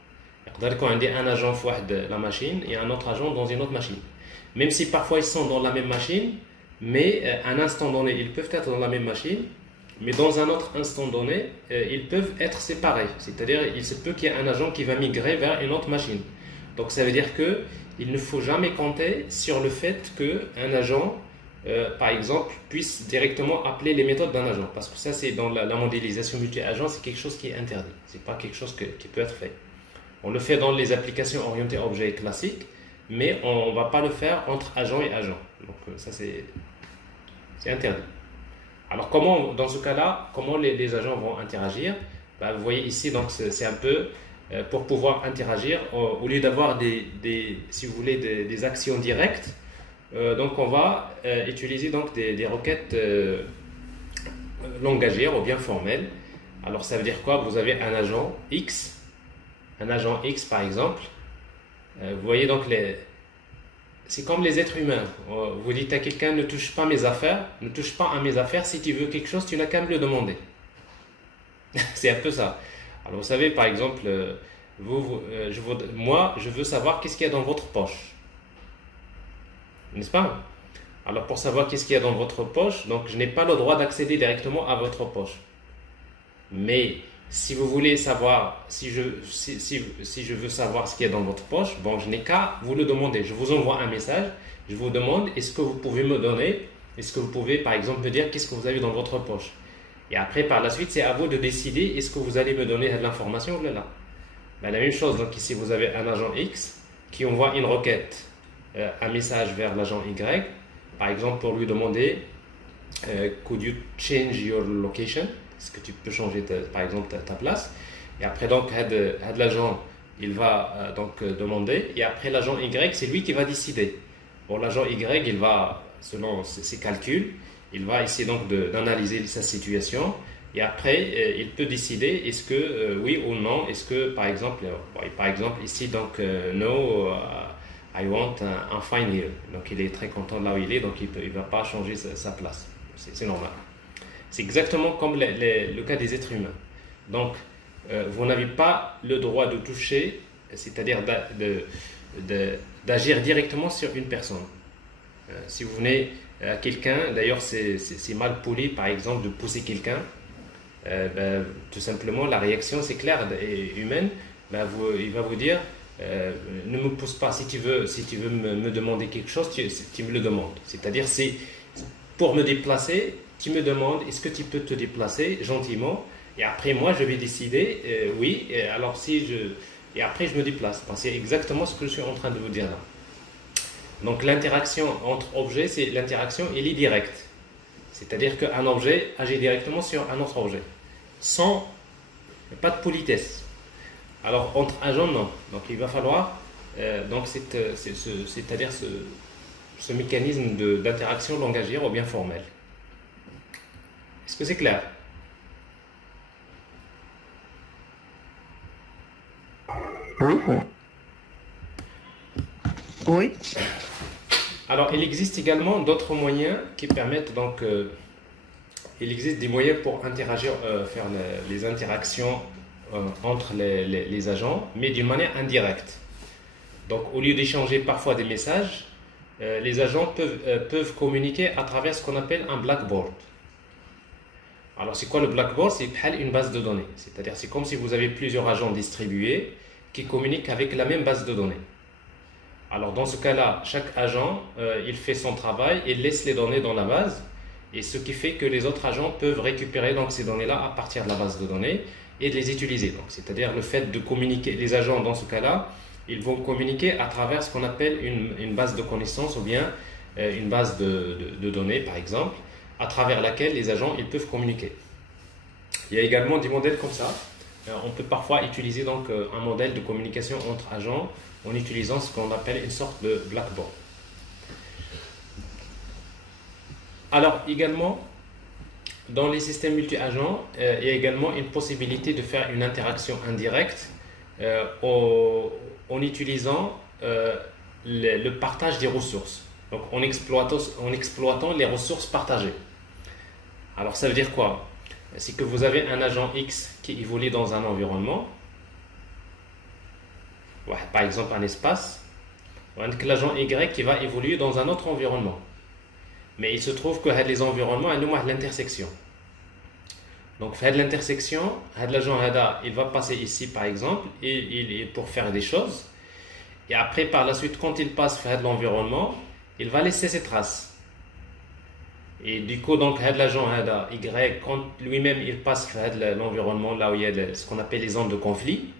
Quand on dit un agent de la machine et un autre agent dans une autre machine. Même si parfois ils sont dans la même machine, mais à un instant donné, ils peuvent être dans la même machine, mais dans un autre instant donné, ils peuvent être séparés. C'est-à-dire, il se peut qu'il y ait un agent qui va migrer vers une autre machine. Donc, ça veut dire qu'il ne faut jamais compter sur le fait qu'un agent par exemple, puisse directement appeler les méthodes d'un agent. Parce que ça, c'est dans la modélisation multi-agent, c'est quelque chose qui est interdit. Ce n'est pas quelque chose qui peut être fait. On le fait dans les applications orientées objets classiques, mais on ne va pas le faire entre agent et agent. Donc ça, c'est interdit. Alors, comment, dans ce cas-là, comment les agents vont interagir? Vous voyez ici, donc c'est un peu pour pouvoir interagir, au lieu d'avoir si vous voulez, des actions directes. Donc on va utiliser donc des requêtes langagières ou bien formelles. Alors ça veut dire quoi? Vous avez un agent X par exemple. Vous voyez donc c'est comme les êtres humains. Vous dites à quelqu'un ne touche pas mes affaires, ne touche pas à mes affaires. Si tu veux quelque chose, tu n'as qu'à me le demander. C'est un peu ça. Alors vous savez par exemple, moi je veux savoir qu'est-ce qu'il y a dans votre poche. N'est-ce pas? Alors pour savoir qu'est-ce qu'il y a dans votre poche, donc je n'ai pas le droit d'accéder directement à votre poche. Mais si vous voulez savoir, si je veux savoir ce qu'il y a dans votre poche, bon, je n'ai qu'à vous le demander. Je vous envoie un message, je vous demande est-ce que vous pouvez me donner, est-ce que vous pouvez par exemple me dire qu'est-ce que vous avez dans votre poche. Et après par la suite c'est à vous de décider est-ce que vous allez me donner de l'information ou là. La même chose, donc ici vous avez un agent X qui envoie une requête. Un message vers l'agent Y, par exemple pour lui demander could you change your location? Est-ce que tu peux changer par exemple ta place? Et après donc l'agent il va donc demander et après l'agent Y c'est lui qui va décider. Bon, l'agent Y il va selon ses calculs il va essayer donc d'analyser sa situation Et après, il peut décider est-ce que oui ou non, est-ce que par exemple ici, donc, no, I want un fine here. Donc il est très content là où il est, donc il ne va pas changer sa place. C'est normal. C'est exactement comme le cas des êtres humains. Donc, vous n'avez pas le droit de toucher, c'est-à-dire d'agir directement sur une personne. Si vous venez à quelqu'un, d'ailleurs c'est mal poli par exemple de pousser quelqu'un, tout simplement la réaction c'est clair et humaine, il va vous dire ne me pousse pas, si tu veux me demander quelque chose, tu me le demandes. C'est-à-dire c'est pour me déplacer, tu me demandes est-ce que tu peux te déplacer gentiment et après moi je vais décider oui, alors et après je me déplace. C'est exactement ce que je suis en train de vous dire là. Donc l'interaction entre objets, c'est l'interaction elle est directe. C'est-à-dire qu'un objet agit directement sur un autre objet. Sans, pas de politesse. Alors entre agents, non. Donc il va falloir, c'est-à-dire ce mécanisme d'interaction langagière ou bien formel. Est-ce que c'est clair? Oui. Oui. Alors, il existe également d'autres moyens qui permettent donc. Il existe des moyens pour interagir, faire les interactions entre les agents, mais d'une manière indirecte. Donc, au lieu d'échanger parfois des messages, les agents peuvent communiquer à travers ce qu'on appelle un blackboard. Alors, c'est quoi le blackboard? C'est une base de données. C'est-à-dire, c'est comme si vous avez plusieurs agents distribués qui communiquent avec la même base de données. Alors dans ce cas-là, chaque agent, il fait son travail, il laisse les données dans la base, et ce qui fait que les autres agents peuvent récupérer donc ces données-là à partir de la base de données et de les utiliser. Donc, c'est-à-dire le fait de communiquer, les agents dans ce cas-là, ils vont communiquer à travers ce qu'on appelle une base de connaissances ou bien une base de données par exemple, à travers laquelle les agents ils peuvent communiquer. Il y a également des modèles comme ça. On peut parfois utiliser donc un modèle de communication entre agents en utilisant ce qu'on appelle une sorte de blackboard. Alors également, dans les systèmes multi-agents, il y a également une possibilité de faire une interaction indirecte en utilisant le partage des ressources. Donc en exploitant les ressources partagées. Alors ça veut dire quoi? C'est que vous avez un agent X qui évolue dans un environnement, par exemple un espace, ou l'agent Y qui va évoluer dans un autre environnement. Mais il se trouve que les environnements ont l'intersection. Donc l'intersection, l'agent il va passer ici par exemple pour faire des choses. Et après par la suite quand il passe vers l'environnement, il va laisser ses traces. Et du coup, donc, l'agent Y, quand lui-même il passe vers l'environnement, là où il y a ce qu'on appelle les zones de conflit,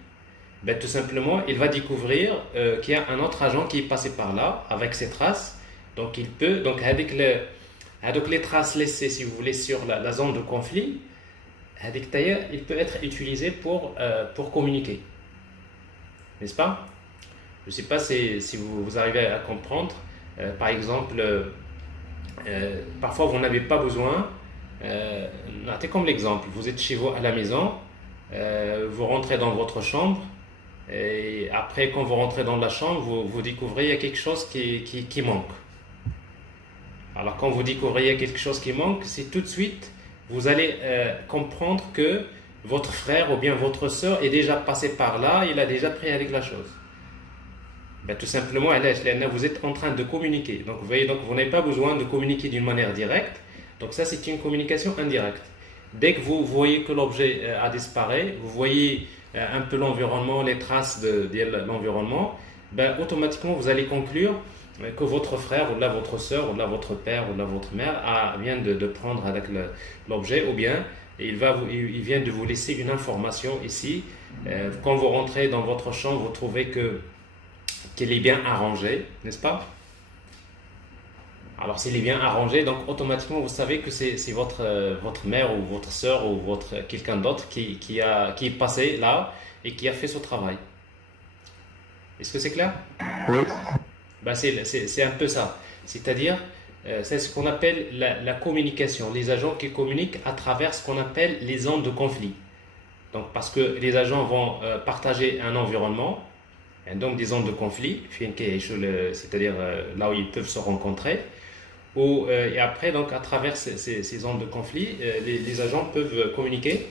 ben, tout simplement, il va découvrir qu'il y a un autre agent qui est passé par là, avec ses traces. Donc, il peut, donc, avec les traces laissées, si vous voulez, sur la zone de conflit, il peut être utilisé pour communiquer. N'est-ce pas? Je ne sais pas si vous arrivez à comprendre. Par exemple, parfois vous n'avez pas besoin, c'est comme l'exemple, vous êtes chez vous à la maison, vous rentrez dans votre chambre et après quand vous rentrez dans la chambre, vous découvrez qu'il y a quelque chose qui manque. Alors quand vous découvrez qu'il y a quelque chose qui manque, c'est tout de suite, vous allez comprendre que votre frère ou bien votre soeur est déjà passé par là, il a déjà pris avec la chose. Ben, tout simplement, vous êtes en train de communiquer. Donc, vous voyez, donc, vous n'avez pas besoin de communiquer d'une manière directe. Donc, ça, c'est une communication indirecte. Dès que vous voyez que l'objet a disparu, vous voyez un peu l'environnement, les traces de l'environnement, ben, automatiquement, vous allez conclure que votre frère, ou là, votre soeur, ou là, votre père, ou là, votre mère vient de prendre avec l'objet, ou bien il vient de vous laisser une information ici. Quand vous rentrez dans votre chambre, vous trouvez qu'elle est bien arrangée, n'est-ce pas? Alors s'il est bien arrangé, donc automatiquement vous savez que c'est votre mère ou votre soeur ou quelqu'un d'autre qui est passé là et qui a fait ce travail. Est-ce que c'est clair? Oui. Ben c'est un peu ça. C'est-à-dire, c'est ce qu'on appelle la communication. Les agents qui communiquent à travers ce qu'on appelle les zones de conflit. Donc, parce que les agents vont partager un environnement, et donc des zones de conflit, c'est-à-dire là où ils peuvent se rencontrer. Et après, donc, à travers ces zones de conflit, les agents peuvent communiquer.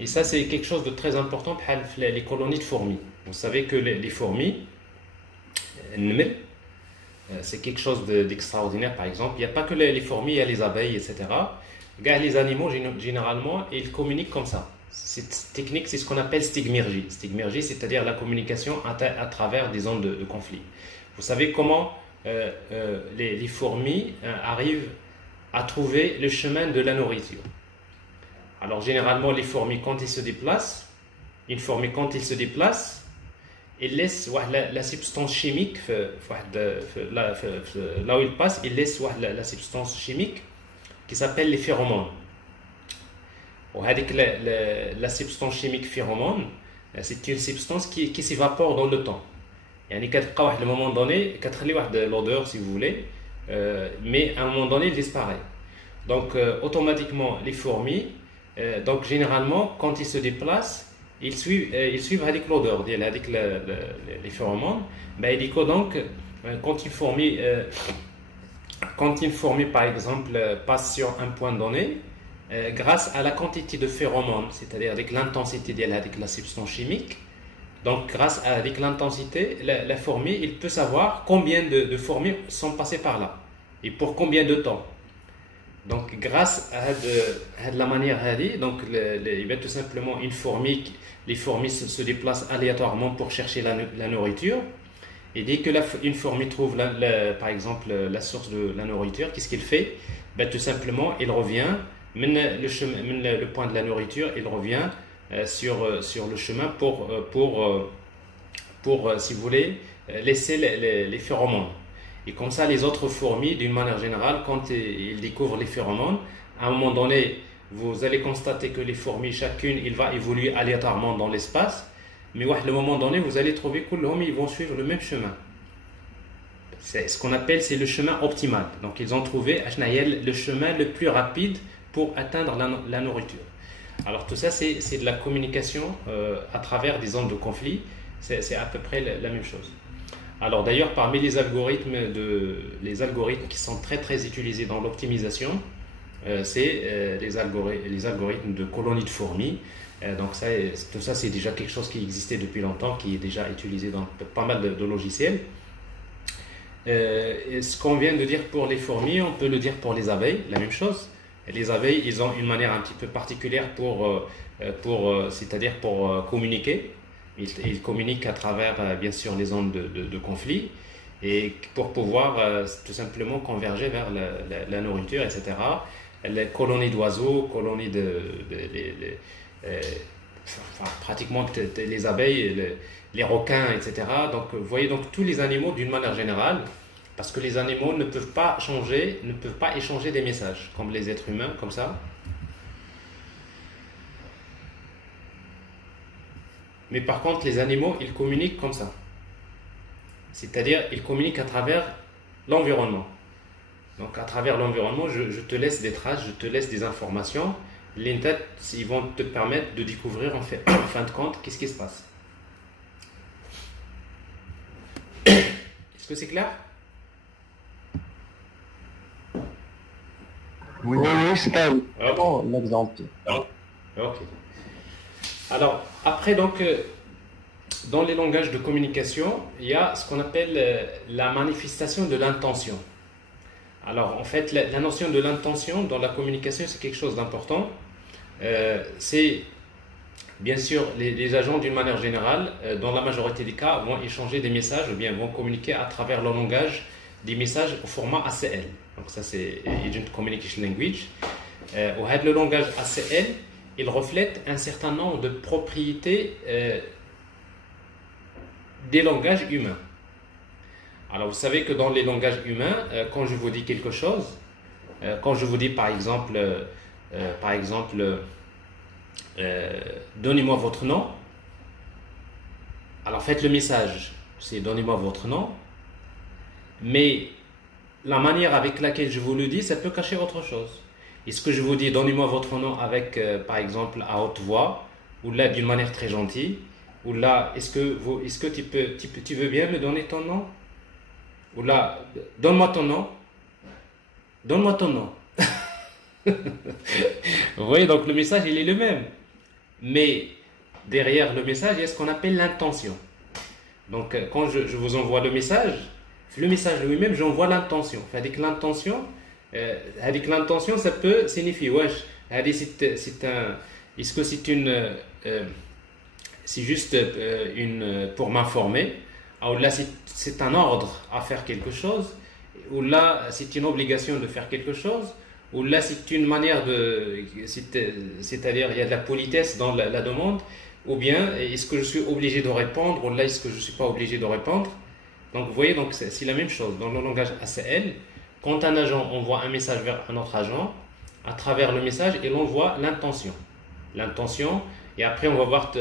Et ça, c'est quelque chose de très important pour les colonies de fourmis. Vous savez que les fourmis, c'est quelque chose d'extraordinaire, par exemple. Il n'y a pas que les fourmis, il y a les abeilles, etc. Les animaux, généralement, ils communiquent comme ça. Cette technique, c'est ce qu'on appelle stigmergie. Stigmergie, c'est-à-dire la communication à travers des zones de conflit. Vous savez comment les fourmis arrivent à trouver le chemin de la nourriture. Alors, généralement, les fourmis, quand ils se déplacent, une fourmi, quand il se déplace, il laisse la substance chimique, là où il passe, il laisse la substance chimique qui s'appelle les phéromones. La substance chimique phéromone, c'est une substance qui s'évapore dans le temps. À un moment donné, l'odeur si vous voulez, mais à un moment donné, il disparaît. Donc, automatiquement, les fourmis, donc généralement, quand ils se déplacent, ils suivent avec l'odeur, avec les phéromones. Donc, quand une fourmi, par exemple, passe sur un point donné, grâce à la quantité de phéromones, c'est-à-dire avec l'intensité avec la substance chimique, donc grâce à avec l'intensité, la fourmi, il peut savoir combien de fourmis sont passées par là et pour combien de temps. Donc grâce à la manière donc il y a tout simplement une fourmi, les fourmis se déplacent aléatoirement pour chercher la nourriture. Et dès que une fourmi trouve par exemple la source de la nourriture, qu'est-ce qu'il fait? Tout simplement, il revient le point de la nourriture, il revient sur le chemin pour si vous voulez, laisser les phéromones. Et comme ça, les autres fourmis, d'une manière générale, quand ils découvrent les phéromones, à un moment donné, vous allez constater que les fourmis, chacune, il va évoluer aléatoirement dans l'espace, mais à un moment donné, vous allez trouver que ils vont suivre le même chemin. C'est ce qu'on appelle, c'est le chemin optimal. Donc, ils ont trouvé le chemin le plus rapide pour atteindre la nourriture. Alors, tout ça, c'est de la communication à travers des zones de conflit. C'est à peu près la même chose. Alors d'ailleurs, parmi les algorithmes qui sont très très utilisés dans l'optimisation, c'est les algorithmes de colonies de fourmis. Donc tout ça, c'est déjà quelque chose qui existait depuis longtemps, qui est déjà utilisé dans pas mal de logiciels. Et ce qu'on vient de dire pour les fourmis, on peut le dire pour les abeilles, la même chose. Les abeilles, ils ont une manière un petit peu particulière c'est-à-dire pour communiquer. Ils communiquent à travers, bien sûr, les zones de conflit et pour pouvoir tout simplement converger vers la nourriture, etc. Les colonies d'oiseaux, colonies pratiquement les abeilles, les requins, etc. Donc, vous voyez, donc, tous les animaux d'une manière générale, parce que les animaux ne peuvent pas échanger des messages, comme les êtres humains, comme ça. Mais par contre, les animaux, ils communiquent comme ça. C'est-à-dire, ils communiquent à travers l'environnement. Donc, à travers l'environnement, je te laisse des traces, je te laisse des informations. Les têtes, ils vont te permettre de découvrir, en fin de compte, qu'est-ce qui se passe. Est-ce que c'est clair? Oui, c'est un bon exemple. Ok. Alors, après, donc, dans les langages de communication, il y a ce qu'on appelle la manifestation de l'intention. Alors, en fait, la notion de l'intention dans la communication, c'est quelque chose d'important. C'est, bien sûr, les agents, d'une manière générale, dans la majorité des cas, vont échanger des messages ou bien vont communiquer à travers le langage des messages au format ACL. Donc, ça, c'est Agent Communication Language. Le langage ACL, il reflète un certain nombre de propriétés des langages humains. Alors, vous savez que dans les langages humains, quand je vous dis quelque chose, quand je vous dis par exemple, donnez-moi votre nom, alors faites le message, c'est donnez-moi votre nom, mais la manière avec laquelle je vous le dis, ça peut cacher autre chose. Est-ce que je vous dis, donnez-moi votre nom avec, par exemple, à haute voix, ou là d'une manière très gentille, ou là, est-ce que tu veux bien me donner ton nom? Ou là, donne-moi ton nom. Donne-moi ton nom. Vous voyez, donc le message, il est le même. Mais derrière le message, il y a ce qu'on appelle l'intention. Donc, quand je vous envoie le message lui-même, j'envoie l'intention. C'est-à-dire que l'intention, ça peut signifier, wesh, est-ce que c'est juste pour m'informer, ou là, c'est un ordre à faire quelque chose, ou là, c'est une obligation de faire quelque chose, ou là, c'est une manière c'est-à-dire, il y a de la politesse dans la demande, ou bien, est-ce que je suis obligé de répondre, ou là, est-ce que je ne suis pas obligé de répondre? Donc, vous voyez, donc c'est la même chose. Dans le langage ACL, quand un agent envoie un message vers un autre agent, à travers le message, il envoie l'intention. L'intention, et après, on va voir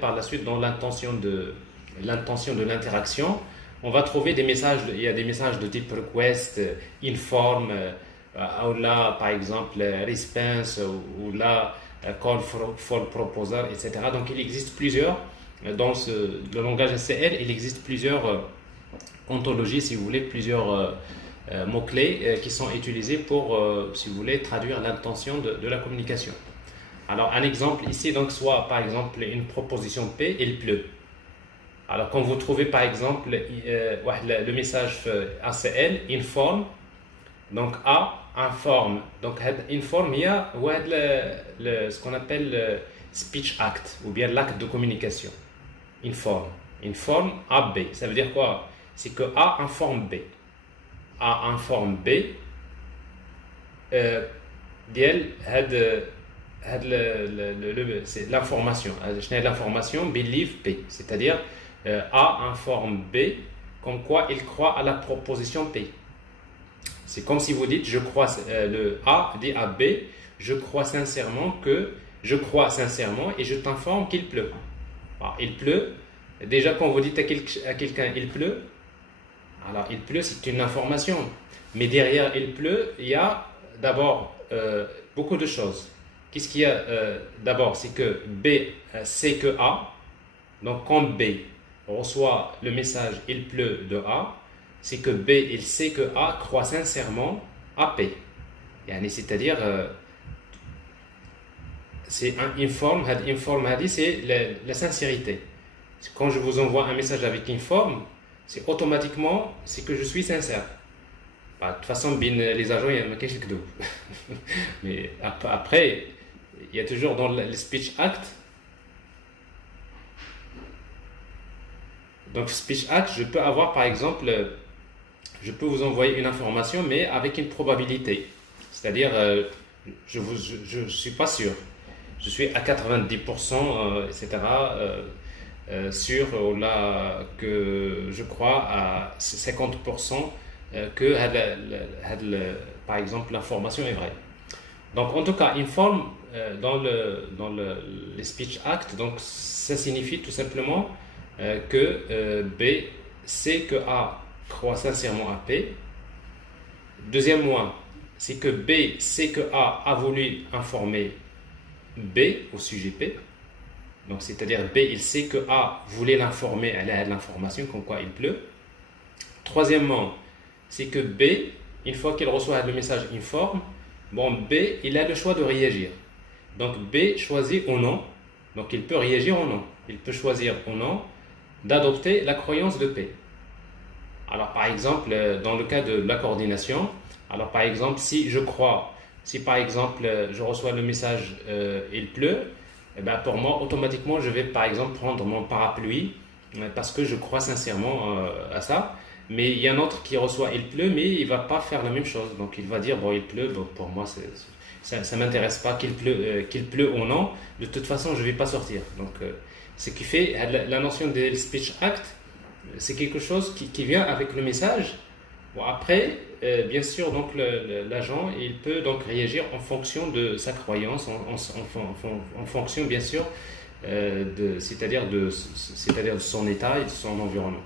par la suite dans l'intention de l'interaction, on va trouver des messages, il y a des messages de type request, inform, ou là, par exemple, response, ou là, call for proposal, etc. Donc, il existe plusieurs, dans le langage ACL, il existe plusieurs ontologies, si vous voulez, plusieurs mots-clés qui sont utilisés pour, si vous voulez, traduire l'intention de la communication. Alors, un exemple ici, donc, soit par exemple une proposition P, il pleut. Alors, quand vous trouvez par exemple le message ACL, inform, donc A, informe. Donc, inform, il y a ce qu'on appelle le speech act, ou bien l'acte de communication. Inform. Inform A, B. Ça veut dire quoi? C'est que A informe B. A informe B. C'est l'information. L'information, believe B. C'est-à-dire, A informe B, comme quoi il croit à la proposition P. C'est comme si vous dites, je crois, le A dit à B, je crois sincèrement et je t'informe qu'il pleut. Alors, il pleut. Déjà, quand vous dites à quelqu'un il pleut, alors il pleut, c'est une information. Mais derrière il pleut, il y a d'abord beaucoup de choses. Qu'est-ce qu'il y a d'abord? C'est que B sait que A. Donc, quand B reçoit le message il pleut de A, c'est que B, il sait que A croit sincèrement à P. C'est-à-dire, c'est un inform, c'est la sincérité. Quand je vous envoie un message avec inform, c'est automatiquement, c'est que je suis sincère. De toute façon, les agents, il y a quelque chose. Mais après, il y a toujours dans le speech act. Donc, speech act, je peux avoir par exemple, je peux vous envoyer une information, mais avec une probabilité. C'est-à-dire, je ne suis pas sûr. Je suis à 90%, etc. Sûr là, que je crois à 50% que, par exemple, l'information est vraie. Donc, en tout cas, inform dans le speech act, donc ça signifie tout simplement que B sait que A croit sincèrement à P. Deuxièmement, c'est que B sait que A voulu informer B au sujet P. Donc, c'est-à-dire B, il sait que A voulait l'informer, elle a l'information comme quoi il pleut. Troisièmement, c'est que B, une fois qu'il reçoit le message informe, bon, B, il a le choix de réagir. Donc, B choisit ou non. Donc, il peut réagir ou non. Il peut choisir ou non d'adopter la croyance de P. Alors, par exemple, dans le cas de la coordination, alors par exemple, si par exemple, je reçois le message il pleut, eh ben, pour moi, automatiquement, je vais par exemple prendre mon parapluie parce que je crois sincèrement à ça. Mais il y a un autre qui reçoit il pleut, mais il ne va pas faire la même chose. Donc, il va dire, bon, il pleut, bon, pour moi, ça ne m'intéresse pas qu'il pleut ou non. De toute façon, je ne vais pas sortir. Donc, ce qui fait la notion de speech act, c'est quelque chose qui vient avec le message. Bon, après, bien sûr, donc l'agent, il peut donc réagir en fonction de sa croyance, en fonction, bien sûr, c'est-à-dire de son état et de son environnement.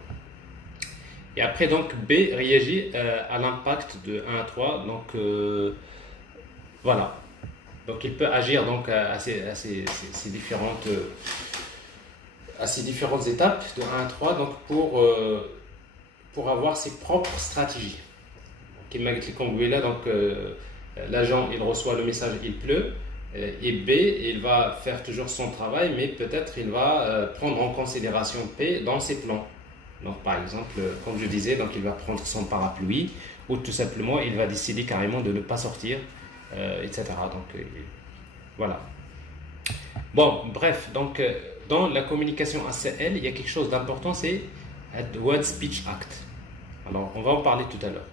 Et après, donc, B réagit à l'impact de 1 à 3. Donc, voilà. Donc, il peut agir donc, ces différentes étapes de 1 à 3 donc, pour avoir ses propres stratégies. Donc, l'agent, il reçoit le message, il pleut. Et B, il va faire toujours son travail, mais peut-être il va prendre en considération P dans ses plans. Donc, par exemple, comme je disais, donc il va prendre son parapluie, ou tout simplement, il va décider carrément de ne pas sortir, etc. Donc, voilà. Bon, bref, donc, dans la communication ACL, il y a quelque chose d'important, c'est One Speech Act. Alors, on va en parler tout à l'heure.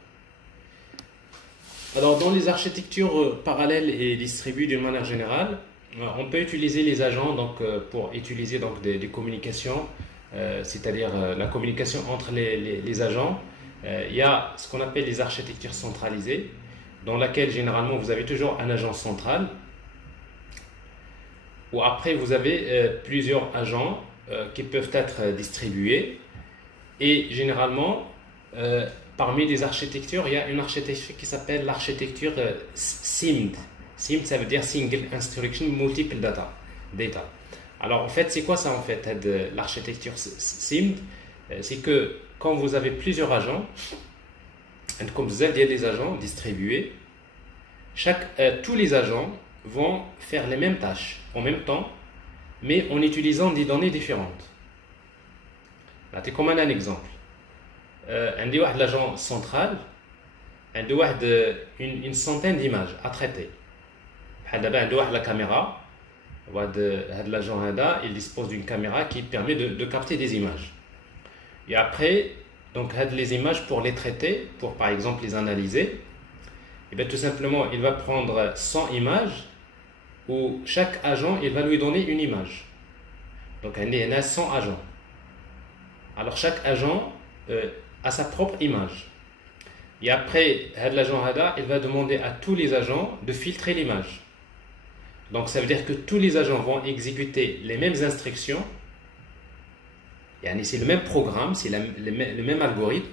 Alors, dans les architectures parallèles et distribuées d'une manière générale, on peut utiliser les agents donc, pour utiliser donc, des communications, c'est-à-dire la communication entre les agents. Il y a ce qu'on appelle les architectures centralisées, dans laquelle généralement vous avez toujours un agent central, ou après vous avez plusieurs agents qui peuvent être distribués, et généralement, parmi les architectures, il y a une architecture qui s'appelle l'architecture SIMD. SIMD, ça veut dire Single Instruction Multiple Data. Alors, en fait, c'est quoi ça, en fait, l'architecture SIMD? C'est que quand vous avez plusieurs agents, comme vous avez des agents distribués, tous les agents vont faire les mêmes tâches en même temps, mais en utilisant des données différentes. Là, c'est comme un exemple. عندي واحد l'agent central عنده واحد une centaine d'images à traiter بحال دابا عنده واحد la caméra هاد l'agent هذا il dispose d'une caméra qui permet de capter des images et après donc هاد les images pour les traiter pour par exemple les analyser et bien tout simplement il va prendre 100 images où chaque agent il va lui donner une image donc il y en a 100 agents alors chaque agent à sa propre image. Et après, l'agent HADA, il va demander à tous les agents de filtrer l'image. Donc ça veut dire que tous les agents vont exécuter les mêmes instructions. C'est le même programme, c'est le même algorithme.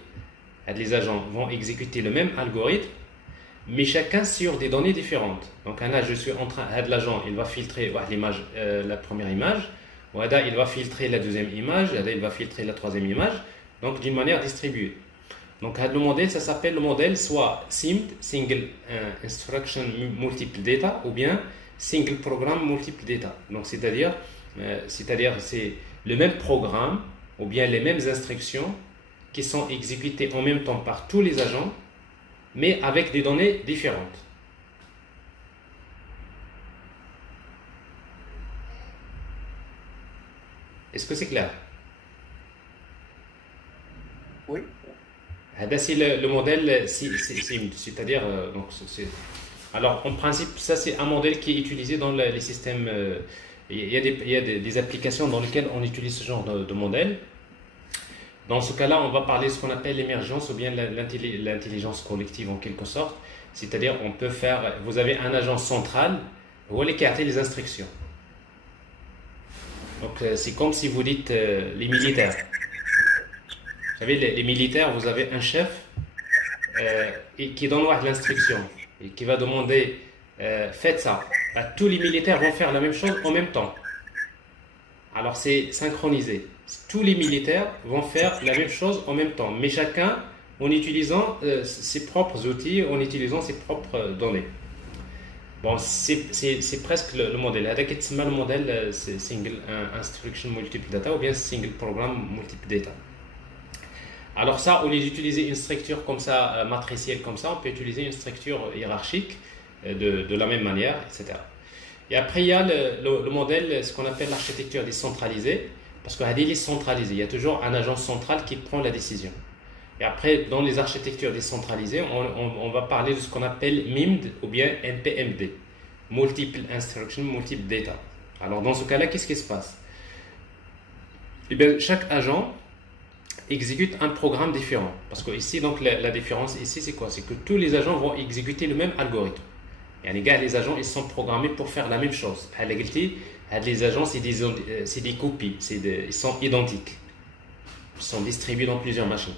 Les agents vont exécuter le même algorithme, mais chacun sur des données différentes. Donc là, je suis en train, l'agent, il va filtrer l'image, la première image. Il va filtrer la deuxième image. Il va filtrer la troisième image. Donc d'une manière distribuée. Donc le modèle, ça s'appelle le modèle soit SIMD, Single Instruction Multiple Data, ou bien Single Program Multiple Data. Donc c'est-à-dire c'est le même programme, ou bien les mêmes instructions qui sont exécutées en même temps par tous les agents, mais avec des données différentes. Est-ce que c'est clair? Oui. C'est le modèle SIMD, c'est-à-dire alors en principe ça c'est un modèle qui est utilisé dans les systèmes. Il y a des applications dans lesquelles on utilise ce genre de modèle. Dans ce cas-là, on va parler de ce qu'on appelle l'émergence ou bien l'intelligence collective en quelque sorte. C'est-à-dire on peut faire, vous avez un agent central où il a les instructions. Donc c'est comme si vous dites les militaires. Vous savez, les militaires, vous avez un chef qui donne l'instruction et qui va demander faites ça. Tous les militaires vont faire la même chose en même temps. Alors c'est synchronisé. Tous les militaires vont faire la même chose en même temps, mais chacun en utilisant ses propres outils, en utilisant ses propres données. Bon, c'est presque le modèle. Le modèle, c'est Single Instruction Multiple Data ou bien Single Program Multiple Data. Alors ça, au lieu d'utiliser une structure comme ça, matricielle comme ça, on peut utiliser une structure hiérarchique de la même manière, etc. Et après, il y a le modèle, ce qu'on appelle l'architecture décentralisée, parce qu'elle est centralisée. Il y a toujours un agent central qui prend la décision. Et après, dans les architectures décentralisées, on va parler de ce qu'on appelle MIMD ou bien MPMD, Multiple Instruction, Multiple Data. Alors dans ce cas-là, qu'est-ce qui se passe? Eh bien, chaque agent exécute un programme différent. Parce que ici, donc, la différence ici, c'est quoi? C'est que tous les agents vont exécuter le même algorithme. Et les agents, ils sont programmés pour faire la même chose. Les agents, c'est des copies, ils sont identiques. Ils sont distribués dans plusieurs machines.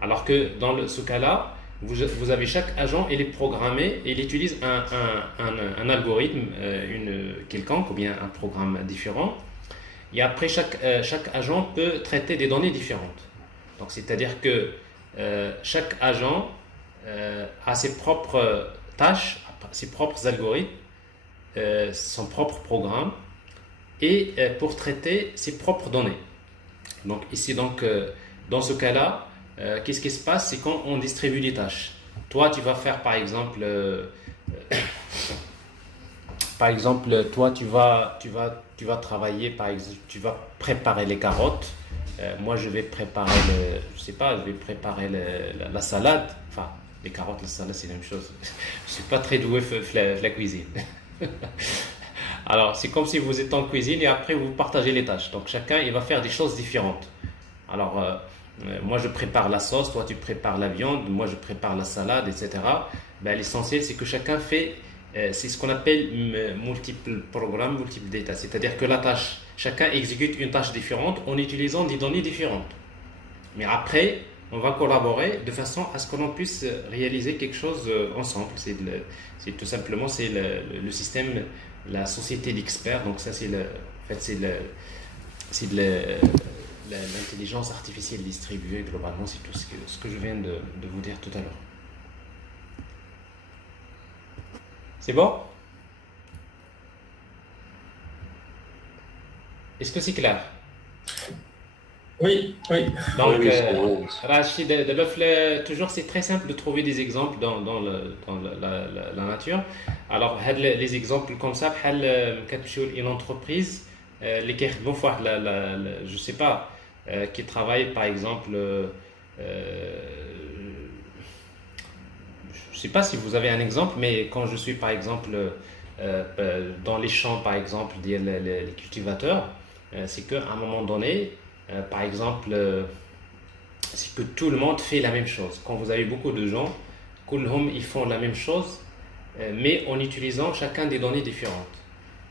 Alors que dans ce cas-là, vous avez chaque agent, il est programmé, et il utilise un algorithme quelconque, ou bien un programme différent. Et après, chaque agent peut traiter des données différentes. Donc, c'est-à-dire que chaque agent a ses propres tâches, ses propres algorithmes, son propre programme, et pour traiter ses propres données. Donc, ici, dans ce cas-là, qu'est-ce qui se passe? C'est quand on distribue les tâches. Toi, tu vas faire, par exemple, toi, tu vas travailler, par exemple, tu vas préparer les carottes. Moi, je vais préparer je vais préparer la salade. Enfin, les carottes, la salade, c'est la même chose. Je suis pas très doué la cuisine. Alors, c'est comme si vous êtes en cuisine et après vous partagez les tâches. Donc, chacun, il va faire des choses différentes. Alors, moi, je prépare la sauce, toi, tu prépares la viande, moi, je prépare la salade, etc. Ben, l'essentiel, c'est que chacun fait, c'est ce qu'on appelle multiple programme, multiple data. C'est-à-dire que chacun exécute une tâche différente en utilisant des données différentes. Mais après, on va collaborer de façon à ce que l'on puisse réaliser quelque chose ensemble. C'est tout simplement le système, la société d'experts. Donc ça, c'est l'intelligence artificielle distribuée globalement. C'est tout ce que je viens de vous dire tout à l'heure. C'est bon? Est-ce que c'est clair? Oui, oui. Donc, Oui, c'est bon. Rachid, toujours c'est très simple de trouver des exemples dans la nature. Alors, les exemples comme ça, une entreprise, les qui je sais pas, qui travaille par exemple, je sais pas si vous avez un exemple, mais quand je suis par exemple dans les champs, par exemple, les cultivateurs, c'est qu'à un moment donné, par exemple, c'est que tout le monde fait la même chose. Quand vous avez beaucoup de gens, ils font la même chose, mais en utilisant chacun des données différentes.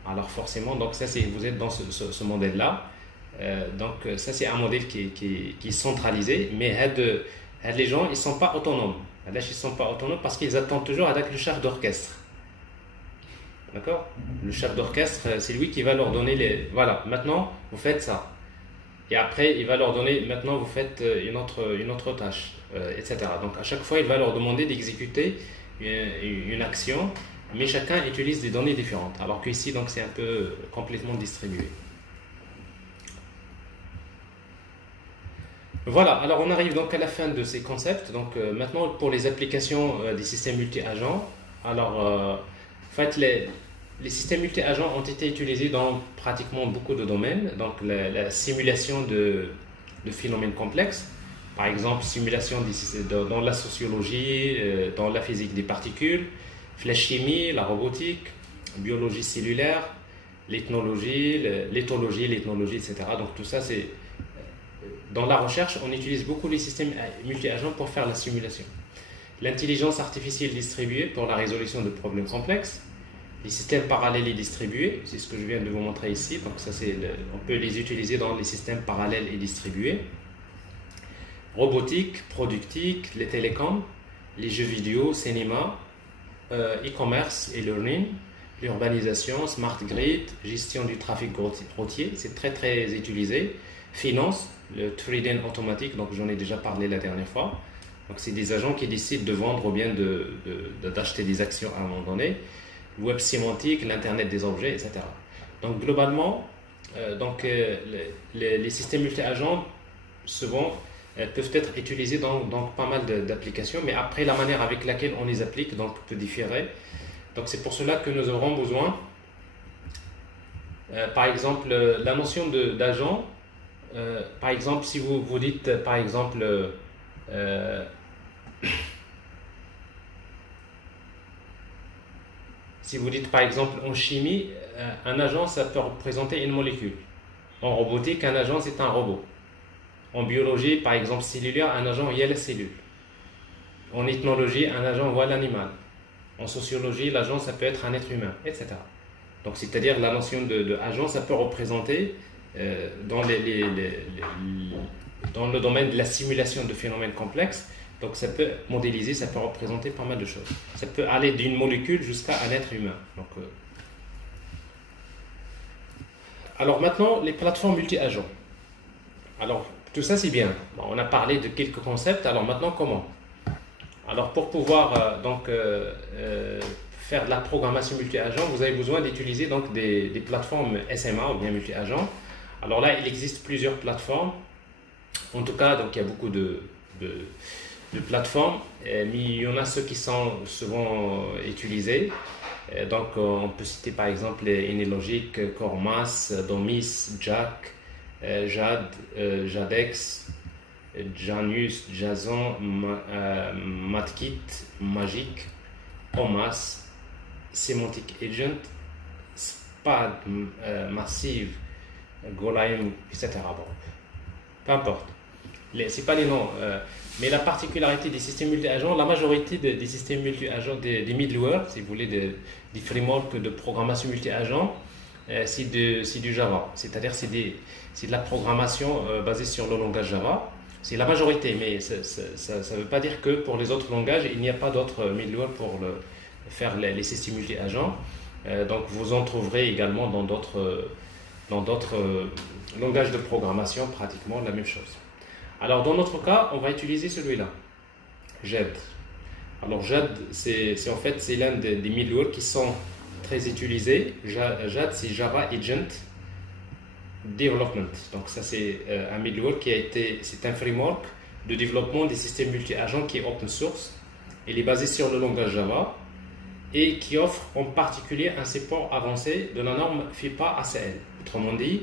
Alors forcément, donc ça, vous êtes dans ce modèle-là. Donc ça, c'est un modèle qui est centralisé, mais les gens, ils ne sont pas autonomes. Ils ne sont pas autonomes parce qu'ils attendent toujours avec le chef d'orchestre. D'accord? Le chef d'orchestre, c'est lui qui va leur donner voilà, maintenant, vous faites ça. Et après, il va leur donner, maintenant, vous faites une autre tâche, etc. Donc, à chaque fois, il va leur demander d'exécuter une action, mais chacun utilise des données différentes. Alors qu'ici, donc, c'est un peu complètement distribué. Voilà, alors on arrive donc à la fin de ces concepts. Donc, maintenant, pour les applications des systèmes multi-agents, alors, en fait, les systèmes multi-agents ont été utilisés dans pratiquement beaucoup de domaines. Donc, la simulation de phénomènes complexes, par exemple, simulation dans la sociologie, dans la physique des particules, la chimie, la robotique, biologie cellulaire, l'éthologie, etc. Donc, tout ça, c'est. Dans la recherche, on utilise beaucoup les systèmes multi-agents pour faire la simulation. L'intelligence artificielle distribuée pour la résolution de problèmes complexes. Les systèmes parallèles et distribués, c'est ce que je viens de vous montrer ici. Donc ça, on peut les utiliser dans les systèmes parallèles et distribués. Robotique, productique, les télécoms, les jeux vidéo, cinéma, e-commerce et learning, l'urbanisation, smart grid, gestion du trafic routier, c'est très très utilisé. Finance, le trading automatique, donc j'en ai déjà parlé la dernière fois. Donc c'est des agents qui décident de vendre ou bien d'acheter des actions à un moment donné. Web sémantique, l'internet des objets, etc. Donc globalement, les systèmes multi-agents souvent peuvent être utilisés dans pas mal d'applications, mais après la manière avec laquelle on les applique peut différer. Donc c'est pour cela que nous aurons besoin, par exemple, la notion d'agent. Par exemple, si vous dites, par exemple, si vous dites par exemple en chimie, un agent ça peut représenter une molécule. En robotique, un agent c'est un robot. En biologie, par exemple cellulaire, un agent il y a la cellule. En ethnologie, un agent voit l'animal. En sociologie, l'agent ça peut être un être humain, etc. Donc c'est-à-dire la notion de agent ça peut représenter dans dans le domaine de la simulation de phénomènes complexes. Donc ça peut modéliser, ça peut représenter pas mal de choses. Ça peut aller d'une molécule jusqu'à un être humain. Donc, alors maintenant, les plateformes multi-agents. Alors tout ça c'est bien. Bon, on a parlé de quelques concepts, alors maintenant comment? Alors pour pouvoir faire de la programmation multi-agent, vous avez besoin d'utiliser donc des plateformes SMA ou bien multi-agents. Alors là, il existe plusieurs plateformes. En tout cas, donc il y a beaucoup de plateformes, mais il y en a ceux qui sont souvent utilisés. Donc on peut citer par exemple Enelogic, Cormas, Domis, Jack, Jade, Jadex, Janus, Jason, Matkit, Magic, Omas, Semantic Agent, SPAD, Massive, Golang, etc. Bon, peu importe. C'est pas les noms, mais la particularité des systèmes multi-agents, la majorité des systèmes multi-agents, des middleware, si vous voulez, des frameworks de programmation multi-agents, c'est du Java. C'est-à-dire c'est de la programmation basée sur le langage Java. C'est la majorité, mais ça ne veut pas dire que pour les autres langages, il n'y a pas d'autres middleware pour faire les systèmes multi-agents. Donc vous en trouverez également dans d'autres langages de programmation, pratiquement la même chose. Alors dans notre cas, on va utiliser celui-là, JAD. Alors JAD, c'est en fait c'est l'un des middleware qui sont très utilisés. JAD, c'est Java Agent Development. Donc ça c'est un middleware c'est un framework de développement des systèmes multi-agents qui est open source. Il est basé sur le langage Java et qui offre en particulier un support avancé de la norme FIPA ACL. Autrement dit,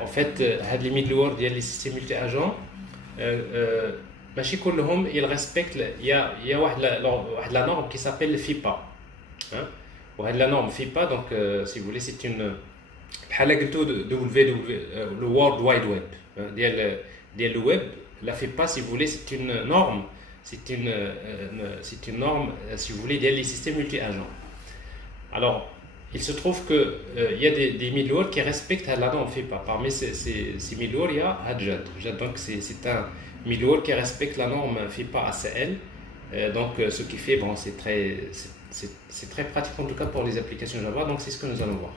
en fait, les middleware les systèmes multi-agents ماشي كلهم ils respectent il y a واحد la norme qui s'appelle FIPA hein وهاد la norme FIPA donc si vous voulez c'est une بحال قلتو le World Wide Web ديال le web la FIPA si vous voulez c'est une norme c'est une norme si vous voulez ديال les systèmes multi-agents. Alors il se trouve que il y a des middleware qui respectent la norme FIPA. Parmi ces middleware, il y a JAD. JAD donc c'est un middleware qui respecte la norme FIPA ACL. Donc ce qui fait bon c'est très pratique en tout cas pour les applications Java. Donc c'est ce que nous allons voir.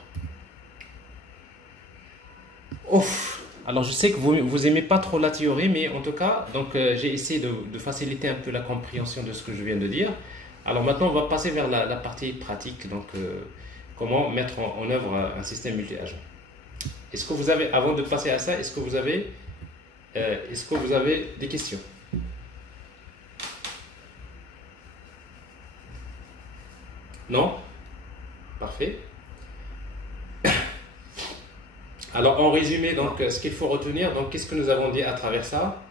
Ouf. Alors je sais que vous aimez pas trop la théorie, mais en tout cas donc j'ai essayé de faciliter un peu la compréhension de ce que je viens de dire. Alors maintenant on va passer vers la partie pratique. Donc comment mettre en œuvre un système multi-agent. Est-ce que vous avez, avant de passer à ça, est-ce que vous avez des questions? Non? Parfait. Alors en résumé, donc, ce qu'il faut retenir, donc qu'est-ce que nous avons dit à travers ça?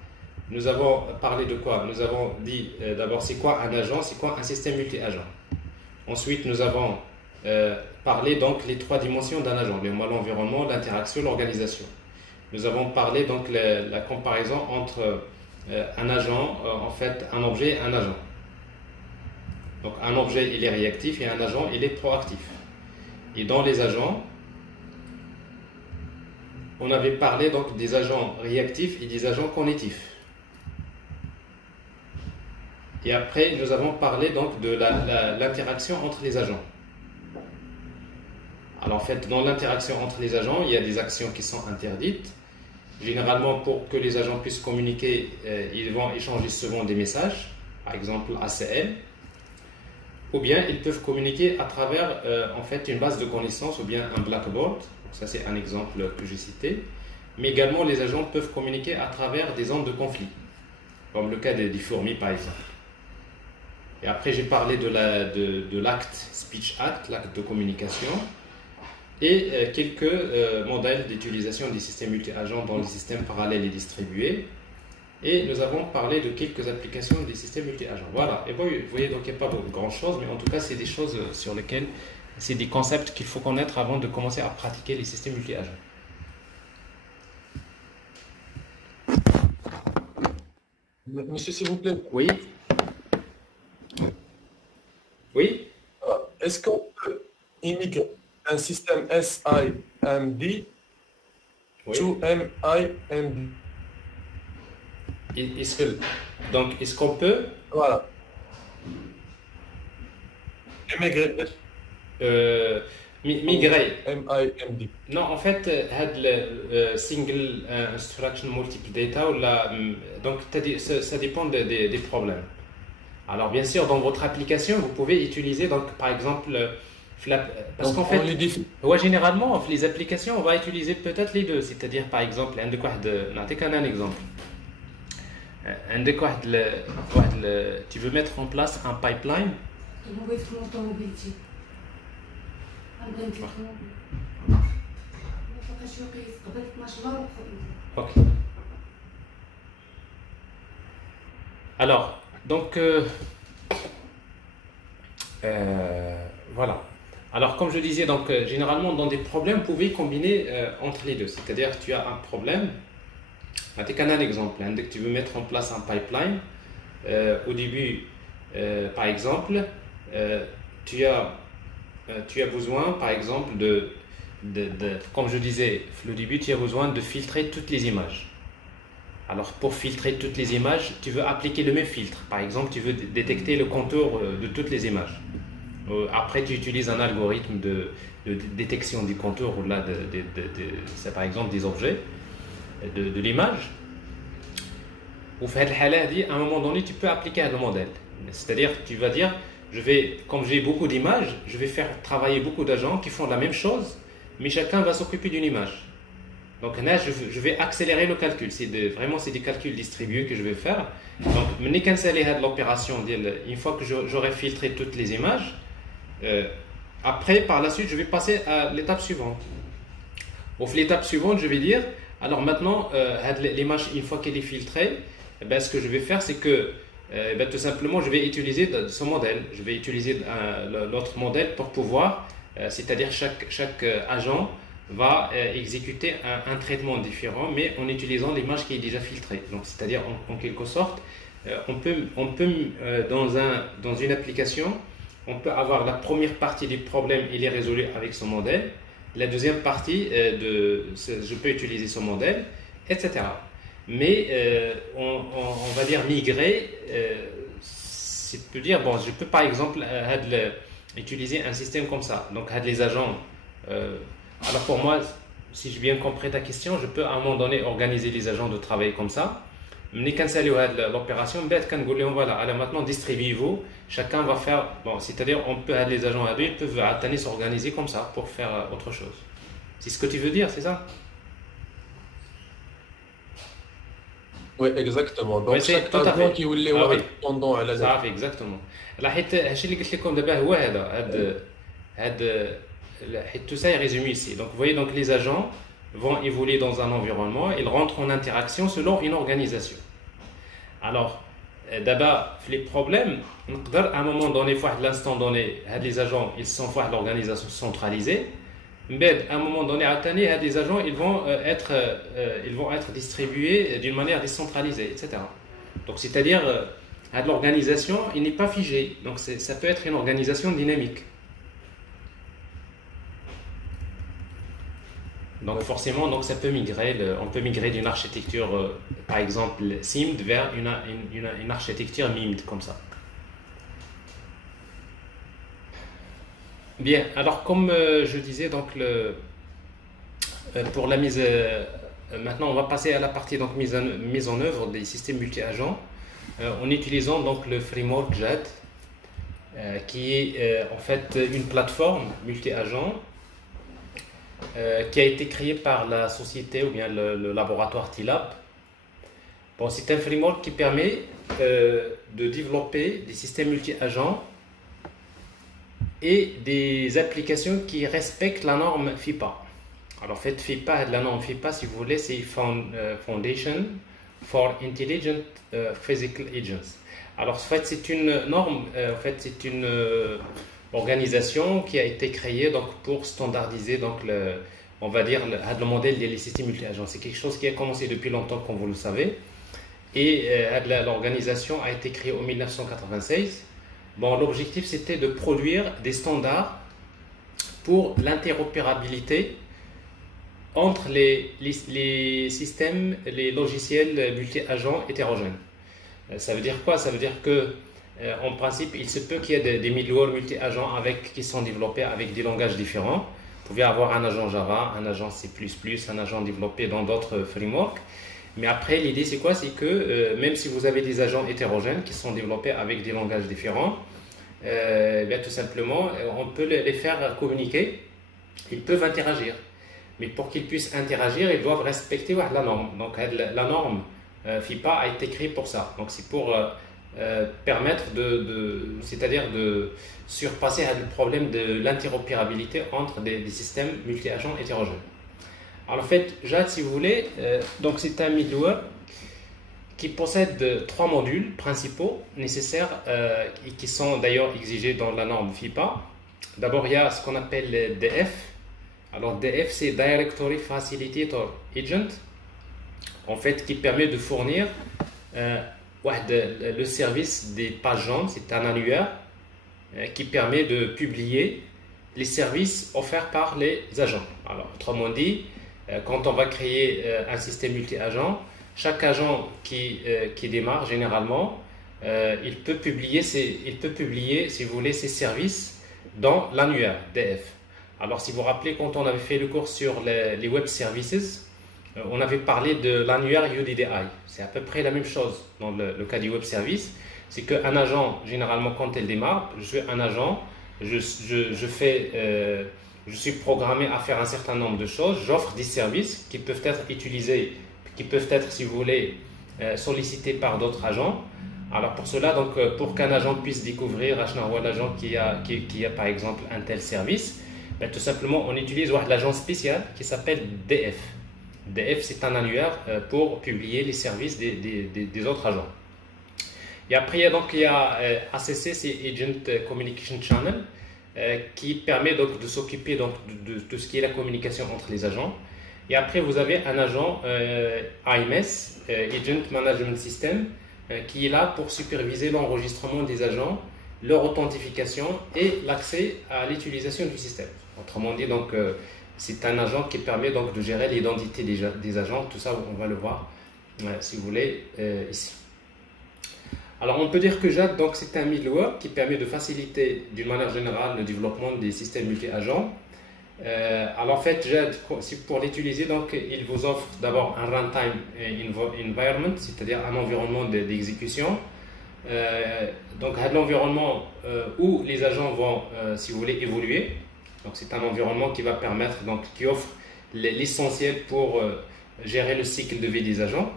Nous avons parlé de quoi? Nous avons dit d'abord c'est quoi un agent, c'est quoi un système multi-agent. Ensuite nous avons parler donc les trois dimensions d'un agent, l'environnement, l'interaction, l'organisation. Nous avons parlé donc la comparaison entre un agent, en fait un objet et un agent. Donc un objet il est réactif et un agent il est proactif. Et dans les agents, on avait parlé donc des agents réactifs et des agents cognitifs. Et après nous avons parlé donc de l'interaction entre les agents. Alors en fait, dans l'interaction entre les agents, il y a des actions qui sont interdites. Généralement, pour que les agents puissent communiquer, ils vont échanger souvent des messages, par exemple ACL, ou bien ils peuvent communiquer à travers en fait une base de connaissances ou bien un blackboard. Donc ça c'est un exemple que j'ai cité. Mais également, les agents peuvent communiquer à travers des zones de conflit, comme le cas des fourmis par exemple. Et après, j'ai parlé de l'acte Speech Act, l'acte de communication. Et quelques modèles d'utilisation des systèmes multi-agents dans les systèmes parallèles et distribués. Et nous avons parlé de quelques applications des systèmes multi-agents. Voilà. Et bon, vous voyez, donc il n'y a pas grand-chose, mais en tout cas, c'est des choses sur lesquelles, c'est des concepts qu'il faut connaître avant de commencer à pratiquer les systèmes multi-agents. Monsieur, s'il vous plaît. Oui. Oui. Est-ce qu'on peut immigrer un système SIMD to MIMD? Donc, est-ce qu'on peut Voilà. Migrer. migrer? MIMD. Non, en fait, le single instruction multiple data, donc ça dépend des problèmes. Alors, bien sûr, dans votre application, vous pouvez utiliser, donc, par exemple, parce qu'en fait, ouais, généralement, les applications, on va utiliser peut-être les deux. C'est-à-dire, par exemple, un exemple. Tu veux mettre en place un pipeline. Ok. Alors, donc, voilà. Alors, comme je disais, donc, généralement, dans des problèmes, vous pouvez combiner entre les deux. C'est-à-dire, tu as un problème. Un exemple. Tu veux mettre en place un pipeline. Au début, par exemple, tu as besoin, par exemple, comme je disais au début, tu as besoin de filtrer toutes les images. Alors, pour filtrer toutes les images, tu veux appliquer le même filtre. Par exemple, tu veux détecter le contour de toutes les images. Après, tu utilises un algorithme de détection du contour, là, c'est par exemple des objets de l'image. Ou à un moment donné, tu peux appliquer le modèle. C'est-à-dire, tu vas dire, comme j'ai beaucoup d'images, je vais faire travailler beaucoup d'agents qui font la même chose, mais chacun va s'occuper d'une image. Donc là, je vais accélérer le calcul. Vraiment, c'est des calculs distribués que je vais faire. Donc, l'opération, une fois que j'aurai filtré toutes les images, après, par la suite, je vais passer à l'étape suivante. L'étape suivante, je vais dire, alors maintenant, l'image, une fois qu'elle est filtrée, ce que je vais faire, c'est que tout simplement, je vais utiliser ce modèle. Je vais utiliser l'autre modèle pour pouvoir, c'est-à-dire chaque agent va exécuter un traitement différent, mais en utilisant l'image qui est déjà filtrée. Donc, c'est-à-dire, en quelque sorte, on peut dans une application, on peut avoir la première partie du problème, il est résolu avec son modèle. La deuxième partie, je peux utiliser son modèle, etc. Mais on va dire migrer, c'est-à-dire, bon, je peux par exemple utiliser un système comme ça. Donc, les agents. Alors pour moi, si j'ai bien compris ta question, je peux à un moment donné organiser les agents de travailler comme ça. Mais quand c'est l'opération, voilà, alors maintenant distribuez-vous, chacun va faire, bon, c'est-à-dire on peut les agents ils peuvent s'organiser comme ça pour faire autre chose. C'est ce que tu veux dire, c'est ça? Oui, exactement. Donc, Oui, c'est tout à agent fait. qui voulait Ah oui. pendant la Ça fait exactement. Là, هادشي اللي قلت لكم دابا هو هذا tout ça est résumé ici. Donc, vous voyez, donc les agents vont évoluer dans un environnement, ils rentrent en interaction selon une organisation. Alors, d'abord, les problèmes, à un moment donné, à l'instant donné, les agents, ils sont à l'organisation centralisée. Mais à un moment donné, les agents, ils vont être distribués d'une manière décentralisée, etc. Donc, c'est-à-dire, l'organisation, il n'est pas figé. Donc, ça peut être une organisation dynamique. Donc forcément, donc ça peut migrer. On peut migrer d'une architecture, par exemple SIMD, vers une architecture MIMD comme ça. Bien. Alors comme je disais, donc pour la mise, maintenant on va passer à la partie donc mise en œuvre des systèmes multi-agents en utilisant donc le framework JAD, qui est en fait une plateforme multi-agent. Qui a été créé par la société ou bien le laboratoire TILAB. Bon, c'est un framework qui permet de développer des systèmes multi-agents et des applications qui respectent la norme FIPA. Alors, en fait, FIPA, la norme FIPA, si vous voulez, c'est Foundation for Intelligent Physical Agents. Alors, en fait, c'est une norme, en fait, c'est une organisation qui a été créée donc, pour standardiser donc, on va dire le modèle des systèmes multi-agents. C'est quelque chose qui a commencé depuis longtemps, comme vous le savez. Et l'organisation a été créée en 1996. Bon, l'objectif, c'était de produire des standards pour l'interopérabilité entre les systèmes, les logiciels multi-agents hétérogènes. Ça veut dire quoi? Ça veut dire que, en principe, il se peut qu'il y ait des middleware multi-agents qui sont développés avec des langages différents. Vous pouvez avoir un agent Java, un agent C++, un agent développé dans d'autres frameworks. Mais après, l'idée, c'est quoi? C'est que même si vous avez des agents hétérogènes qui sont développés avec des langages différents, bien, tout simplement, on peut les faire communiquer. Ils peuvent interagir. Mais pour qu'ils puissent interagir, ils doivent respecter la norme. Donc, la norme FIPA a été créée pour ça. Donc, c'est pour permettre c'est-à-dire de surpasser le problème de l'interopérabilité entre des systèmes multi-agents hétérogènes. Alors en fait, Jade, si vous voulez, donc c'est un middleware qui possède 3 modules principaux nécessaires et qui sont d'ailleurs exigés dans la norme FIPA. D'abord, il y a ce qu'on appelle DF. Alors DF, c'est Directory Facilitator Agent, en fait, qui permet de fournir le service des pages jaunes. C'est un annuaire qui permet de publier les services offerts par les agents. Alors, autrement dit, quand on va créer un système multi-agent, chaque agent qui démarre généralement, il peut publier, si vous voulez, ses services dans l'annuaire DF. Alors, si vous vous rappelez, quand on avait fait le cours sur les web services, on avait parlé de l'annuaire UDDI. C'est à peu près la même chose dans le cas du web service. C'est qu'un agent, généralement, quand il démarre, je suis un agent, je suis programmé à faire un certain nombre de choses. J'offre des services qui peuvent être utilisés, qui peuvent être, si vous voulez, sollicités par d'autres agents. Alors pour cela, donc, pour qu'un agent puisse découvrir l'agent qui a par exemple un tel service, ben, tout simplement on utilise l'agent spécial qui s'appelle DF. DF, c'est un annuaire pour publier les services des autres agents. Et après, il y a ACC, c'est Agent Communication Channel, qui permet donc de s'occuper de tout ce qui est la communication entre les agents. Et après, vous avez un agent AMS, Agent Management System, qui est là pour superviser l'enregistrement des agents, leur authentification et l'accès à l'utilisation du système. Autrement dit, donc, c'est un agent qui permet donc de gérer l'identité des agents. Tout ça, on va le voir, si vous voulez, ici. Alors, on peut dire que Jade, donc, c'est un middleware qui permet de faciliter, d'une manière générale, le développement des systèmes multi-agents. Alors, en fait, Jade, pour l'utiliser, donc, il vous offre d'abord un runtime environment, c'est-à-dire un environnement d'exécution. Donc, l'environnement où les agents vont, si vous voulez, évoluer. Donc, c'est un environnement qui va permettre, donc, qui offre l'essentiel pour gérer le cycle de vie des agents.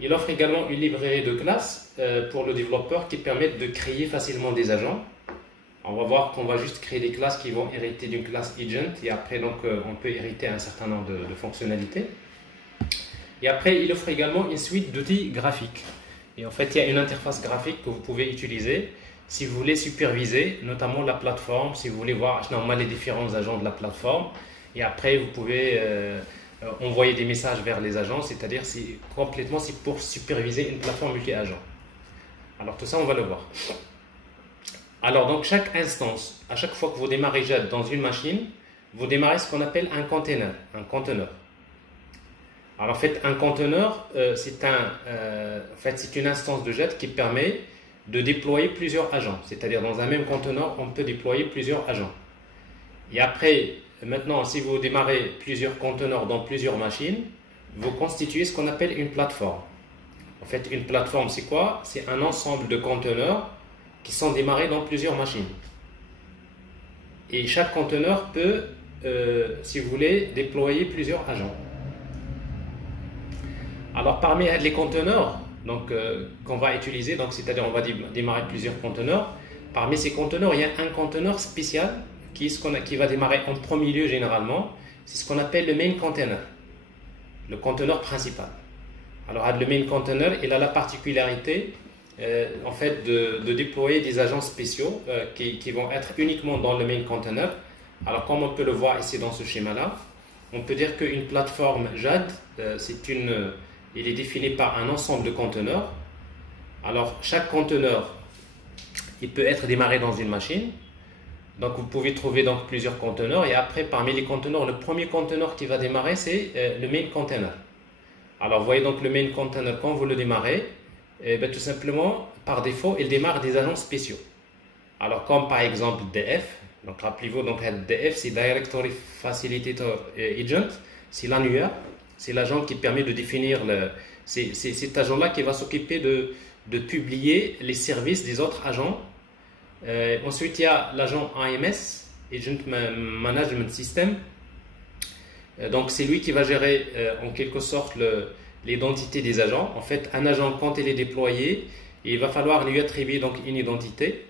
Il offre également une librairie de classes pour le développeur qui permettent de créer facilement des agents. On va voir qu'on va juste créer des classes qui vont hériter d'une classe agent et après donc on peut hériter un certain nombre de fonctionnalités. Et après il offre également une suite d'outils graphiques. Et en fait il y a une interface graphique que vous pouvez utiliser si vous voulez superviser notamment la plateforme, si vous voulez voir normalement les différents agents de la plateforme. Et après vous pouvez envoyer des messages vers les agents, c'est-à-dire c'est pour superviser une plateforme multi-agent. Alors tout ça on va le voir. Alors donc chaque instance, à chaque fois que vous démarrez Jade dans une machine, vous démarrez ce qu'on appelle un container, un conteneur. Alors en fait un conteneur c'est une instance de Jade qui permet de déployer plusieurs agents, c'est-à-dire dans un même conteneur on peut déployer plusieurs agents. Et après maintenant, si vous démarrez plusieurs conteneurs dans plusieurs machines, vous constituez ce qu'on appelle une plateforme. En fait, une plateforme, c'est quoi? C'est un ensemble de conteneurs qui sont démarrés dans plusieurs machines. Et chaque conteneur peut, si vous voulez, déployer plusieurs agents. Alors, parmi les conteneurs qu'on va utiliser, c'est-à-dire on va démarrer plusieurs conteneurs, parmi ces conteneurs, il y a un conteneur spécial qui va démarrer en premier lieu généralement, c'est ce qu'on appelle le main container, le conteneur principal. Alors le main container, il a la particularité en fait de déployer des agents spéciaux qui vont être uniquement dans le main container. Alors comme on peut le voir ici dans ce schéma là, on peut dire qu'une plateforme Jade, il est défini par un ensemble de conteneurs. Alors chaque conteneur, il peut être démarré dans une machine. Donc vous pouvez trouver donc plusieurs conteneurs et après parmi les conteneurs, le premier conteneur qui va démarrer c'est le main container. Alors vous voyez donc le main container quand vous le démarrez, tout simplement par défaut il démarre des agents spéciaux. Alors comme par exemple DF, donc rappelez-vous donc DF c'est Directory Facilitator Agent, c'est l'annuaire, c'est l'agent qui permet de définir c'est cet agent-là qui va s'occuper de publier les services des autres agents. Ensuite, il y a l'agent AMS, Agent Management System. Donc, c'est lui qui va gérer en quelque sorte l'identité des agents. En fait, un agent, quand il est déployé, il va falloir lui attribuer donc une identité.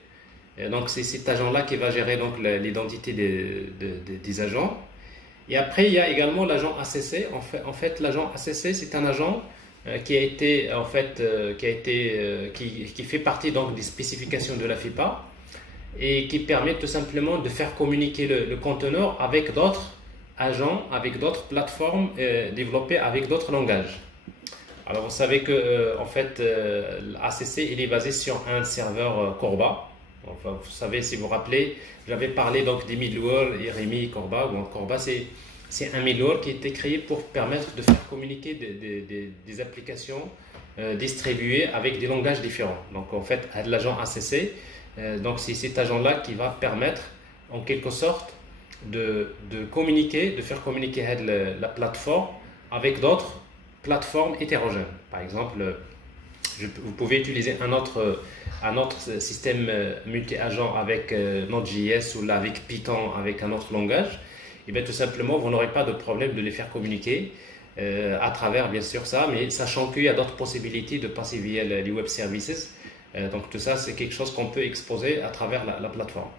Donc, c'est cet agent-là qui va gérer donc l'identité des agents. Et après, il y a également l'agent ACC. En fait, l'agent ACC, c'est un agent qui fait partie donc des spécifications de la FIPA et qui permet tout simplement de faire communiquer le conteneur avec d'autres agents, avec d'autres plateformes développées avec d'autres langages. Alors vous savez que en fait l'ACC il est basé sur un serveur Corba. Enfin, vous savez, si vous vous rappelez, j'avais parlé donc des middleware, Iremi, Corba. Bon, Corba c'est un middleware qui a été créé pour permettre de faire communiquer des applications distribuées avec des langages différents. Donc en fait l'agent ACC, donc c'est cet agent-là qui va permettre en quelque sorte de communiquer, de faire communiquer la plateforme avec d'autres plateformes hétérogènes. Par exemple, vous pouvez utiliser un autre système multi-agent avec Node.js ou là avec Python avec un autre langage. Et bien tout simplement, vous n'aurez pas de problème de les faire communiquer à travers bien sûr ça, mais sachant qu'il y a d'autres possibilités de passer via les web services. Donc tout ça, c'est quelque chose qu'on peut exposer à travers la plateforme.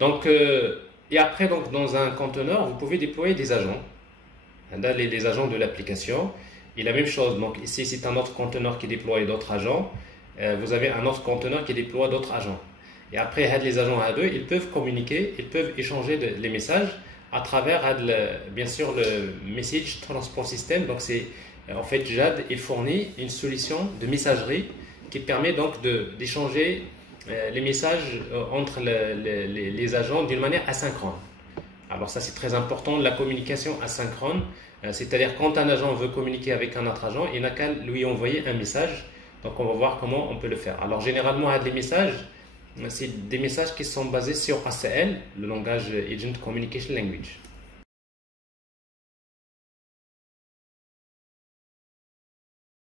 Donc, et après, donc, dans un conteneur, vous pouvez déployer des agents, les agents de l'application. Et la même chose, donc ici, c'est un autre conteneur qui déploie d'autres agents. Vous avez un autre conteneur qui déploie d'autres agents. Et après, les agents A2, ils peuvent communiquer, ils peuvent échanger les messages à travers, bien sûr, le Message Transport System. Donc, en fait, JAD, il fournit une solution de messagerie qui permet donc d'échanger les messages entre les agents d'une manière asynchrone. Alors ça c'est très important, la communication asynchrone, c'est-à-dire quand un agent veut communiquer avec un autre agent, il n'a qu'à lui envoyer un message. Donc on va voir comment on peut le faire. Alors généralement les messages, c'est des messages qui sont basés sur ACL, le langage Agent Communication Language.